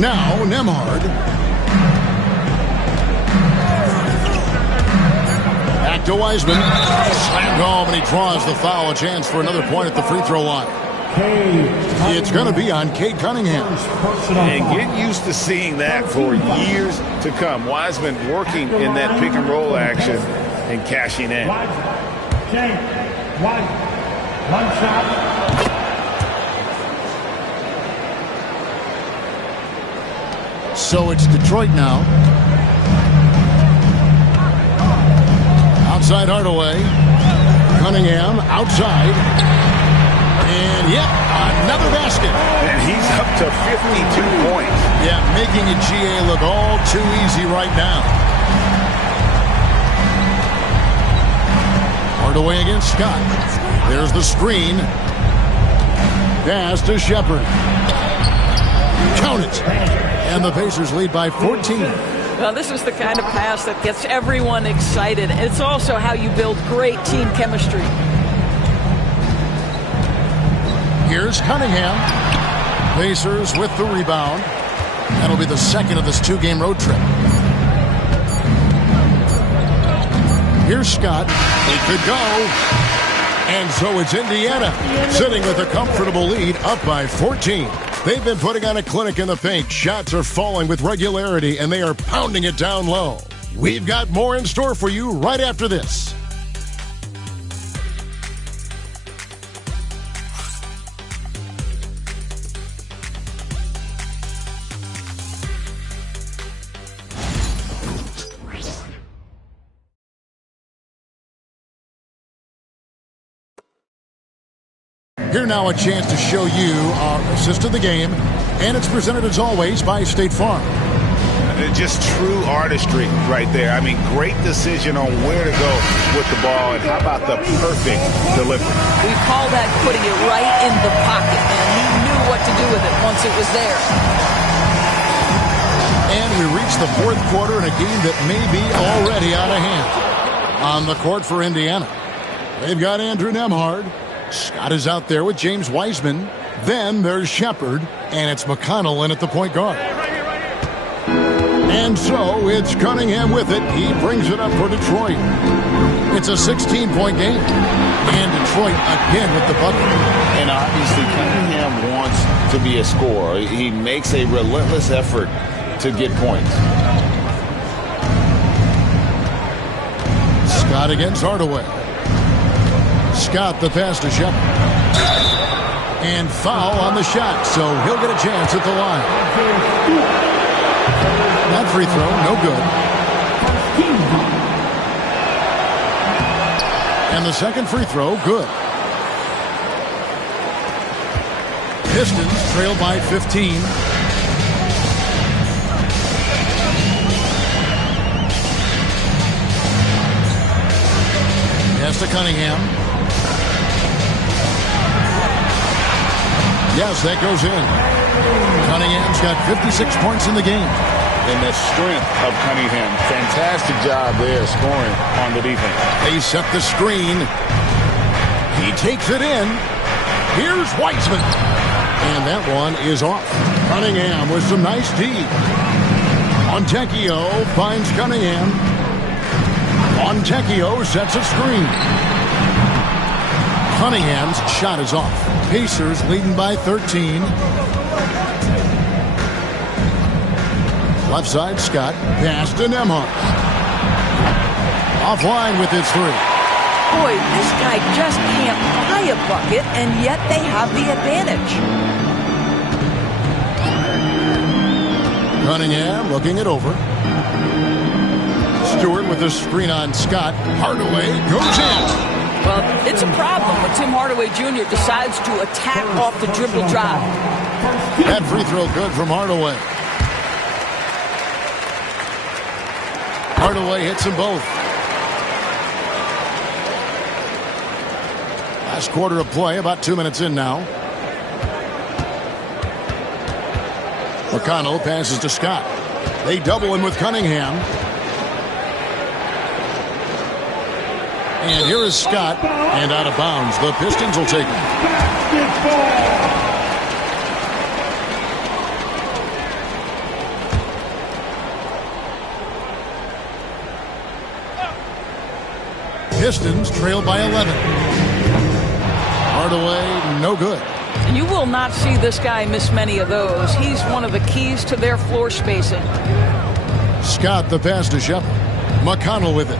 Now Nembhard. Back to Wiseman. Slammed home and he draws the foul. A chance for another point at the free throw line. It's going to be on Cade Cunningham. And get used to seeing that for years to come. Wiseman working in that pick and roll action and cashing in. One shot. So it's Detroit now. Outside Hardaway. Cunningham outside. And yep, another basket. And he's up to 52 points. Yeah, making a GA look all too easy right now. Hardaway against Scott. There's the screen. Pass to Shepard. Count it. And the Pacers lead by 14. Well, this is the kind of pass that gets everyone excited. It's also how you build great team chemistry. Here's Cunningham. Pacers with the rebound. That'll be the second of this 2-game road trip. Here's Scott. It could go. And so it's Indiana sitting with a comfortable lead up by 14. They've been putting on a clinic in the paint. Shots are falling with regularity, and they are pounding it down low. We've got more in store for you right after this. Here now a chance to show you our assist of the game, and it's presented as always by State Farm. Just true artistry right there. I mean, great decision on where to go with the ball, and how about the perfect delivery? We call that putting it right in the pocket, and he knew what to do with it once it was there. And we reach the fourth quarter in a game that may be already out of hand. On the court for Indiana, they've got Andrew Nembhard. Scott is out there with James Wiseman. Then there's Shepard, and it's McConnell in at the point guard. And so it's Cunningham with it. He brings it up for Detroit. It's a 16-point game. And Detroit again with the bucket. And obviously Cunningham wants to be a scorer. He makes a relentless effort to get points. Scott against Hardaway. Scott the pass to Shepard. And foul on the shot, so he'll get a chance at the line. That free throw, no good. And the second free throw, good. Pistons trail by 15. Pass to Cunningham. Yes, that goes in. Cunningham's got 56 points in the game. And the strength of Cunningham. Fantastic job there scoring on the defense. They set the screen. He takes it in. Here's Wiseman. And that one is off. Cunningham with some nice D. Montecchio finds Cunningham. Montecchio sets a screen. Cunningham's shot is off. Pacers leading by 13. Left side, Scott. Pass to Nembhard. Offline with his three. Boy, this guy just can't buy a bucket, and yet they have the advantage. Cunningham looking it over. Stewart with a screen on Scott. Hardaway goes in. Well, it's a problem when Tim Hardaway Jr. decides to attack off the dribble drive. That free throw good from Hardaway. Hardaway hits them both. Last quarter of play, about 2 minutes in now. McConnell passes to Scott. They double him with Cunningham. And here is Scott, and out of bounds. The Pistons will take it. Pistons trail by 11. Hardaway, no good. And you will not see this guy miss many of those. He's one of the keys to their floor spacing. Scott the pass to Shepard. McConnell with it.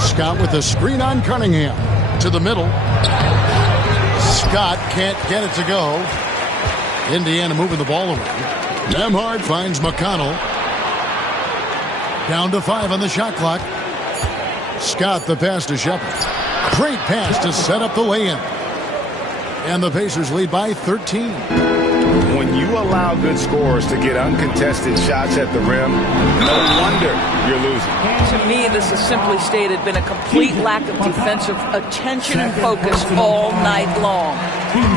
Scott with a screen on Cunningham. To the middle. Scott can't get it to go. Indiana moving the ball around. Nembhard finds McConnell. Down to 5 on the shot clock. Scott the pass to Shepard. Great pass to set up the lay-in. And the Pacers lead by 13. When you allow good scorers to get uncontested shots at the rim, no wonder you're losing. To me, this is simply stated been a complete lack of defensive attention and focus all night long.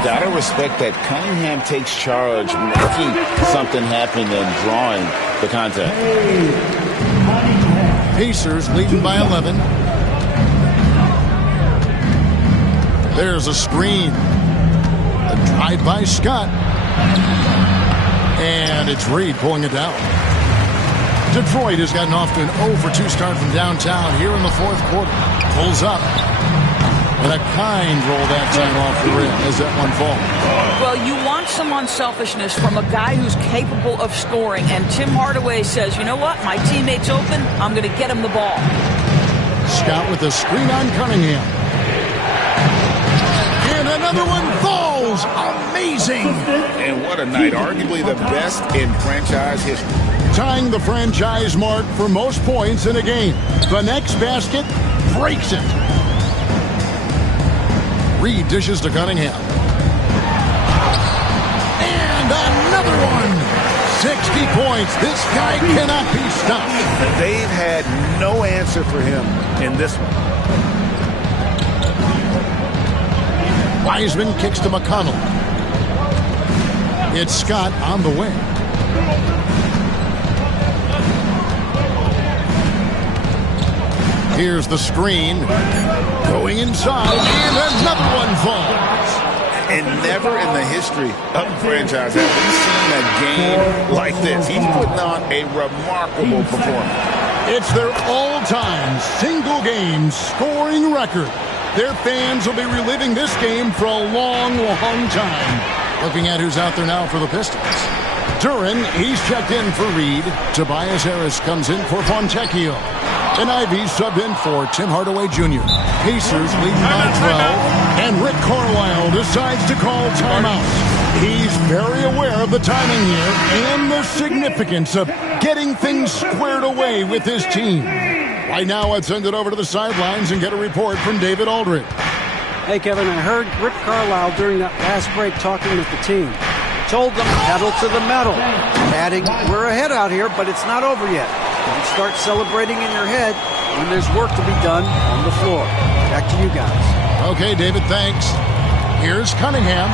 Gotta respect that Cunningham takes charge, making something happen and drawing the contact. Pacers leading by 11. There's a screen. A drive by Scott. And it's Reed pulling it down. Detroit has gotten off to an 0-for-2 start from downtown here in the fourth quarter. Pulls up. And a kind roll that time off the rim as that one falls. Well, you want some unselfishness from a guy who's capable of scoring. And Tim Hardaway says, you know what? My teammate's open. I'm going to get him the ball. Scott with a screen on Cunningham. And another one falls. Amazing. And what a night. Arguably the best in franchise history. Tying the franchise mark for most points in a game. The next basket breaks it. Reed dishes to Cunningham. And another one. 60 points. This guy cannot be stopped. They've had no answer for him in this one. Wiseman kicks to McConnell. It's Scott on the wing. Here's the screen. Going inside, and another one falls. And never in the history of the franchise have we seen a game like this. He's putting on a remarkable performance. It's their all-time single-game scoring record. Their fans will be reliving this game for a long, long time. Looking at who's out there now for the Pistons. Duren, he's checked in for Reed. Tobias Harris comes in for Fontecchio. And Ivy subbed in for Tim Hardaway Jr. Pacers leading by 12. And Rick Carlisle decides to call timeout. He's very aware of the timing here and the significance of getting things squared away with his team. Right now, let's send it over to the sidelines and get a report from David Aldridge. Hey, Kevin, I heard Rick Carlisle during that last break talking with the team. Told them pedal to the metal, adding, we're ahead out here, but it's not over yet. Don't start celebrating in your head when there's work to be done on the floor. Back to you guys. Okay, David, thanks. Here's Cunningham.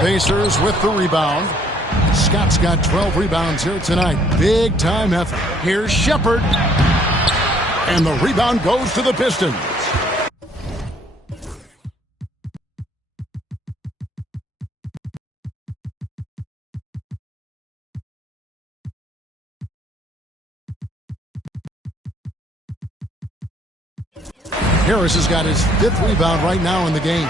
Pacers with the rebound. Scott's got 12 rebounds here tonight. Big time effort. Here's Shepherd. And the rebound goes to the Pistons. Harris has got his 5th rebound right now in the game.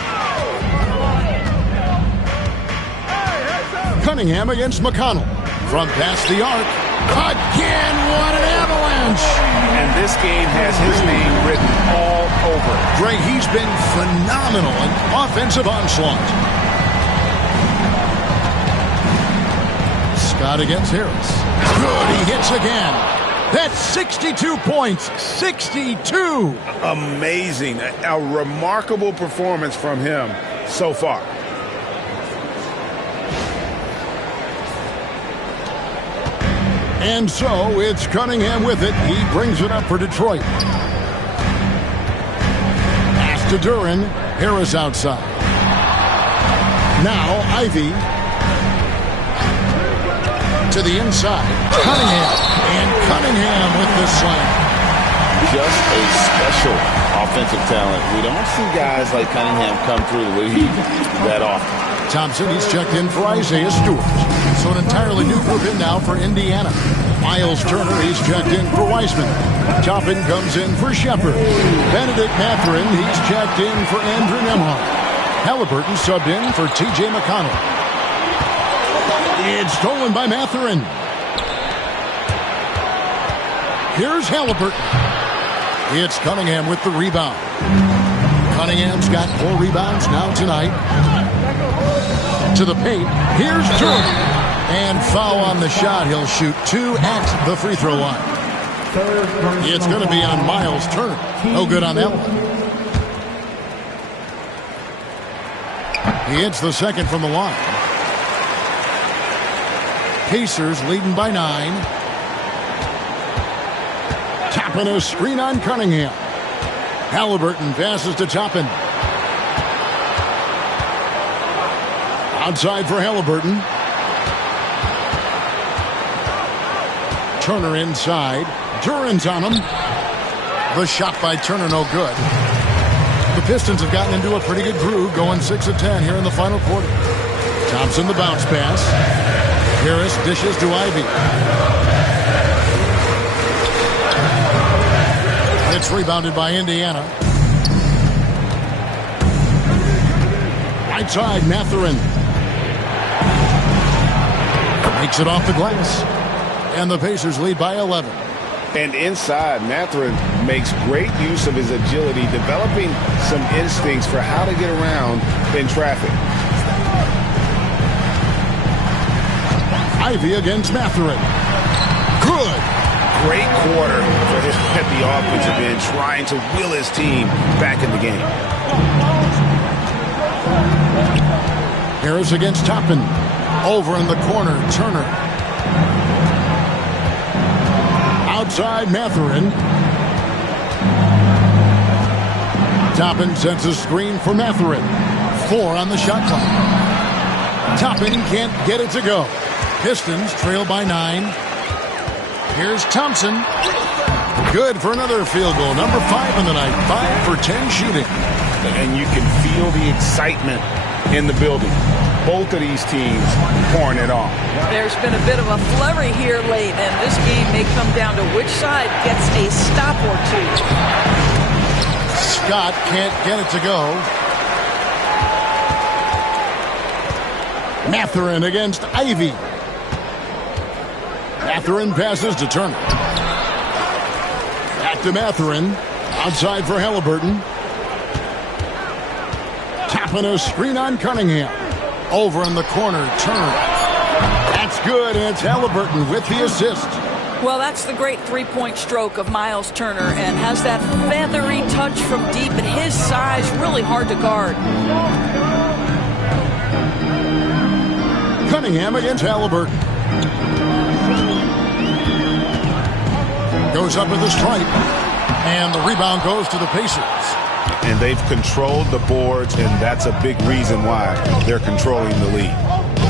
Cunningham against McConnell. From past the arc. Again, what an avalanche! And this game has his name written all over. Greg, he's been phenomenal in offensive onslaught. Scott against Harris. Good, he hits again. That's 62 points. 62! Amazing. A remarkable performance from him so far. And so it's Cunningham with it. He brings it up for Detroit. Pass to Duren. Harris outside. Now Ivy. To the inside. Cunningham. And Cunningham with the slam. Just a special offensive talent. We don't see guys like Cunningham come through the league that often. Thompson, he's checked in for Isaiah Stewart. So an entirely new group in now for Indiana. Miles Turner, he's checked in for Weisman. Toppin comes in for Shepherd. Benedict Mathurin, he's checked in for Andrew Nembhard. Halliburton subbed in for T.J. McConnell. It's stolen by Mathurin. Here's Halliburton. It's Cunningham with the rebound. Cunningham's got 4 rebounds now tonight. To the paint. Here's Duren. And foul on the shot. He'll shoot 2 at the free throw line. It's going to be on Miles Turner. No good on that one. He hits the second from the line. Pacers leading by 9. Toppin a screen on Cunningham. Halliburton passes to Toppin. Outside for Halliburton. Turner inside. Duren's on him. The shot by Turner no good. The Pistons have gotten into a pretty good groove, going 6 of 10 here in the final quarter. Thompson the bounce pass. Harris dishes to Ivy. It's rebounded by Indiana. Right side, Mathurin. Makes it off the glass. And the Pacers lead by 11. And inside, Mathurin makes great use of his agility, developing some instincts for how to get around in traffic. Ivy against Mathurin. Good. Great quarter for him at the offensive end, trying to wheel his team back in the game. Harris against Toppin. Over in the corner, Turner. Outside, Mathurin. Toppin sets a screen for Mathurin. 4 on the shot clock. Toppin can't get it to go. Pistons trail by 9. Here's Thompson. Good for another field goal. Number 5 in the night. 5 for 10 shooting. And you can feel the excitement in the building. Both of these teams pouring it on. There's been a bit of a flurry here late, and this game may come down to which side gets a stop or two. Scott can't get it to go. Mathurin against Ivy. Mathurin passes to Turner. Back to Mathurin. Outside for Halliburton. Tapping a screen on Cunningham. Over in the corner, Turner. That's good, and it's Halliburton with the assist. Well, that's the great three-point stroke of Miles Turner, and has that feathery touch from deep, and his size really hard to guard. Cunningham against Halliburton. Goes up with the stripe, and the rebound goes to the Pacers. And they've controlled the boards, and that's a big reason why they're controlling the lead.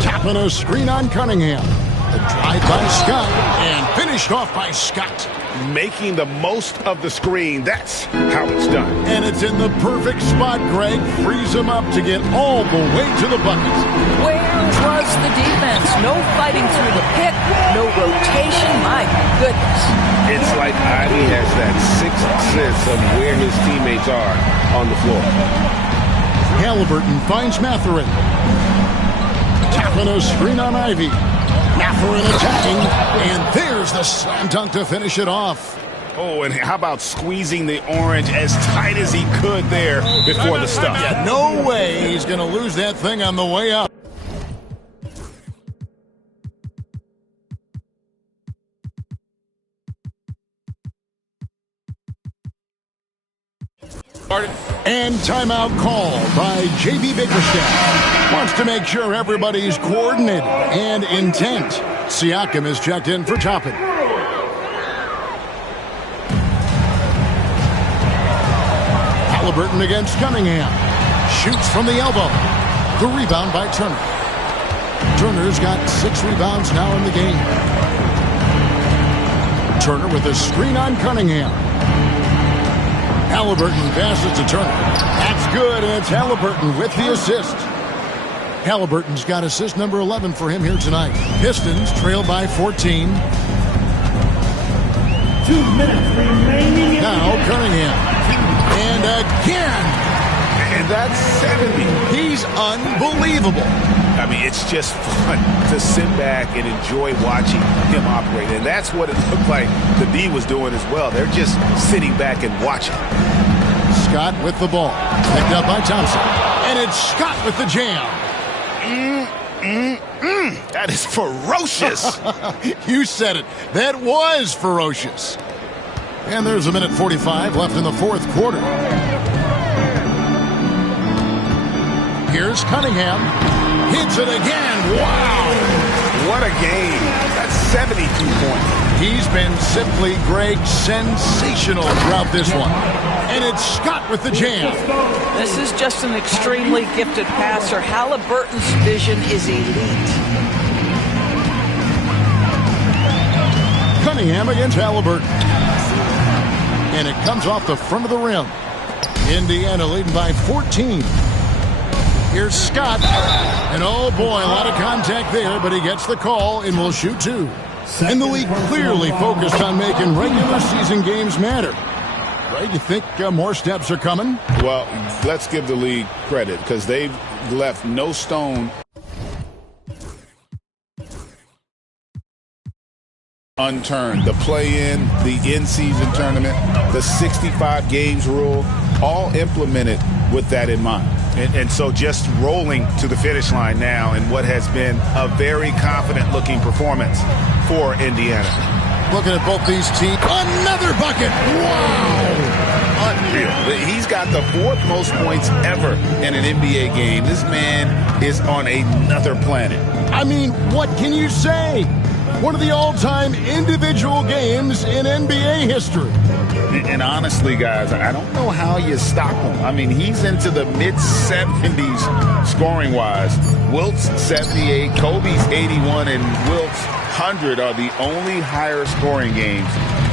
Tapping a screen on Cunningham. The drive by Scott, and finished off by Scott. Making the most of the screen. That's how it's done. And it's in the perfect spot, Greg. Frees him up to get all the way to the bucket. Where was the defense? No fighting through the pick, no rotation. My goodness. It's like Ivy has that sixth sense of where his teammates are on the floor. Halliburton finds Mathurin. Tapping a screen on Ivy. Mathurin attacking, and there's the slam dunk to finish it off. Oh, and how about squeezing the orange as tight as he could there before the stuff? Yeah, no way he's going to lose that thing on the way up. And timeout call by J.B. Bickerstaff. Wants to make sure everybody's coordinated and intent. Siakam is checked in for Toppin. Halliburton against Cunningham. Shoots from the elbow. The rebound by Turner. Turner's got 6 rebounds now in the game. Turner with a screen on Cunningham. Halliburton passes to Turner. That's good, and it's Halliburton with the assist. Halliburton's got assist number 11 for him here tonight. Pistons trail by 14. 2 minutes remaining. Now Cunningham. And again. And that's 70. He's unbelievable. I mean, it's just fun to sit back and enjoy watching him operate. And that's what it looked like the D was doing as well. They're just sitting back and watching. Scott with the ball. Picked up by Thompson. And it's Scott with the jam. That is ferocious. You said it. That was ferocious. And there's 1:45 left in the fourth quarter. Here's Cunningham. Hits it again. Wow. What a game. That's 72 points. He's been simply, Greg, sensational throughout this one. And it's Scott with the jam. This is just an extremely gifted passer. Halliburton's vision is elite. Cunningham against Halliburton. And it comes off the front of the rim. Indiana leading by 14. Here's Scott. And oh boy, a lot of contact there, but he gets the call and will shoot 2. And the league clearly focused on making regular season games matter. Right? You think more steps are coming? Well, let's give the league credit because they've left no stone unturned. The play-in, the in-season tournament, the 65 games rule, all implemented with that in mind. And so just rolling to the finish line now in what has been a very confident-looking performance for Indiana. Looking at both these teams. Another bucket. Wow. Unreal. He's got the 4th most points ever in an NBA game. This man is on another planet. I mean, what can you say? One of the all-time individual games in NBA history. And honestly, guys, I don't know how you stop him. I mean, he's into the mid-70s scoring-wise. Wilt's 78, Kobe's 81, and Wilt's 100 are the only higher scoring games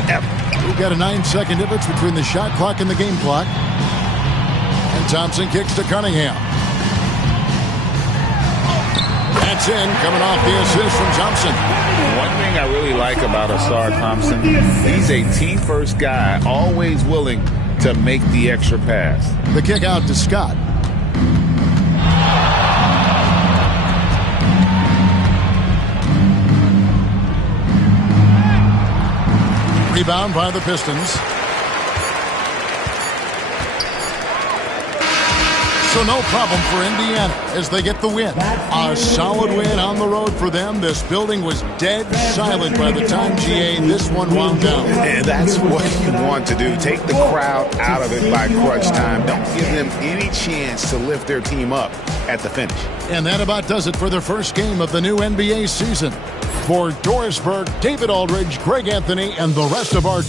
ever. We've got a 9-second difference between the shot clock and the game clock. And Thompson kicks to Cunningham. That's in, coming off the assist from Thompson. One thing I really like about Asar Thompson, he's a team-first guy, always willing to make the extra pass. The kick out to Scott. Rebound by the Pistons. So no problem for Indiana as they get the win. A solid win on the road for them. This building was dead silent by the time, GA, this one wound down. And that's what you want to do. Take the crowd out of it by crunch time. Don't give them any chance to lift their team up at the finish. And that about does it for the first game of the new NBA season. For Dorisburg, David Aldridge, Greg Anthony, and the rest of our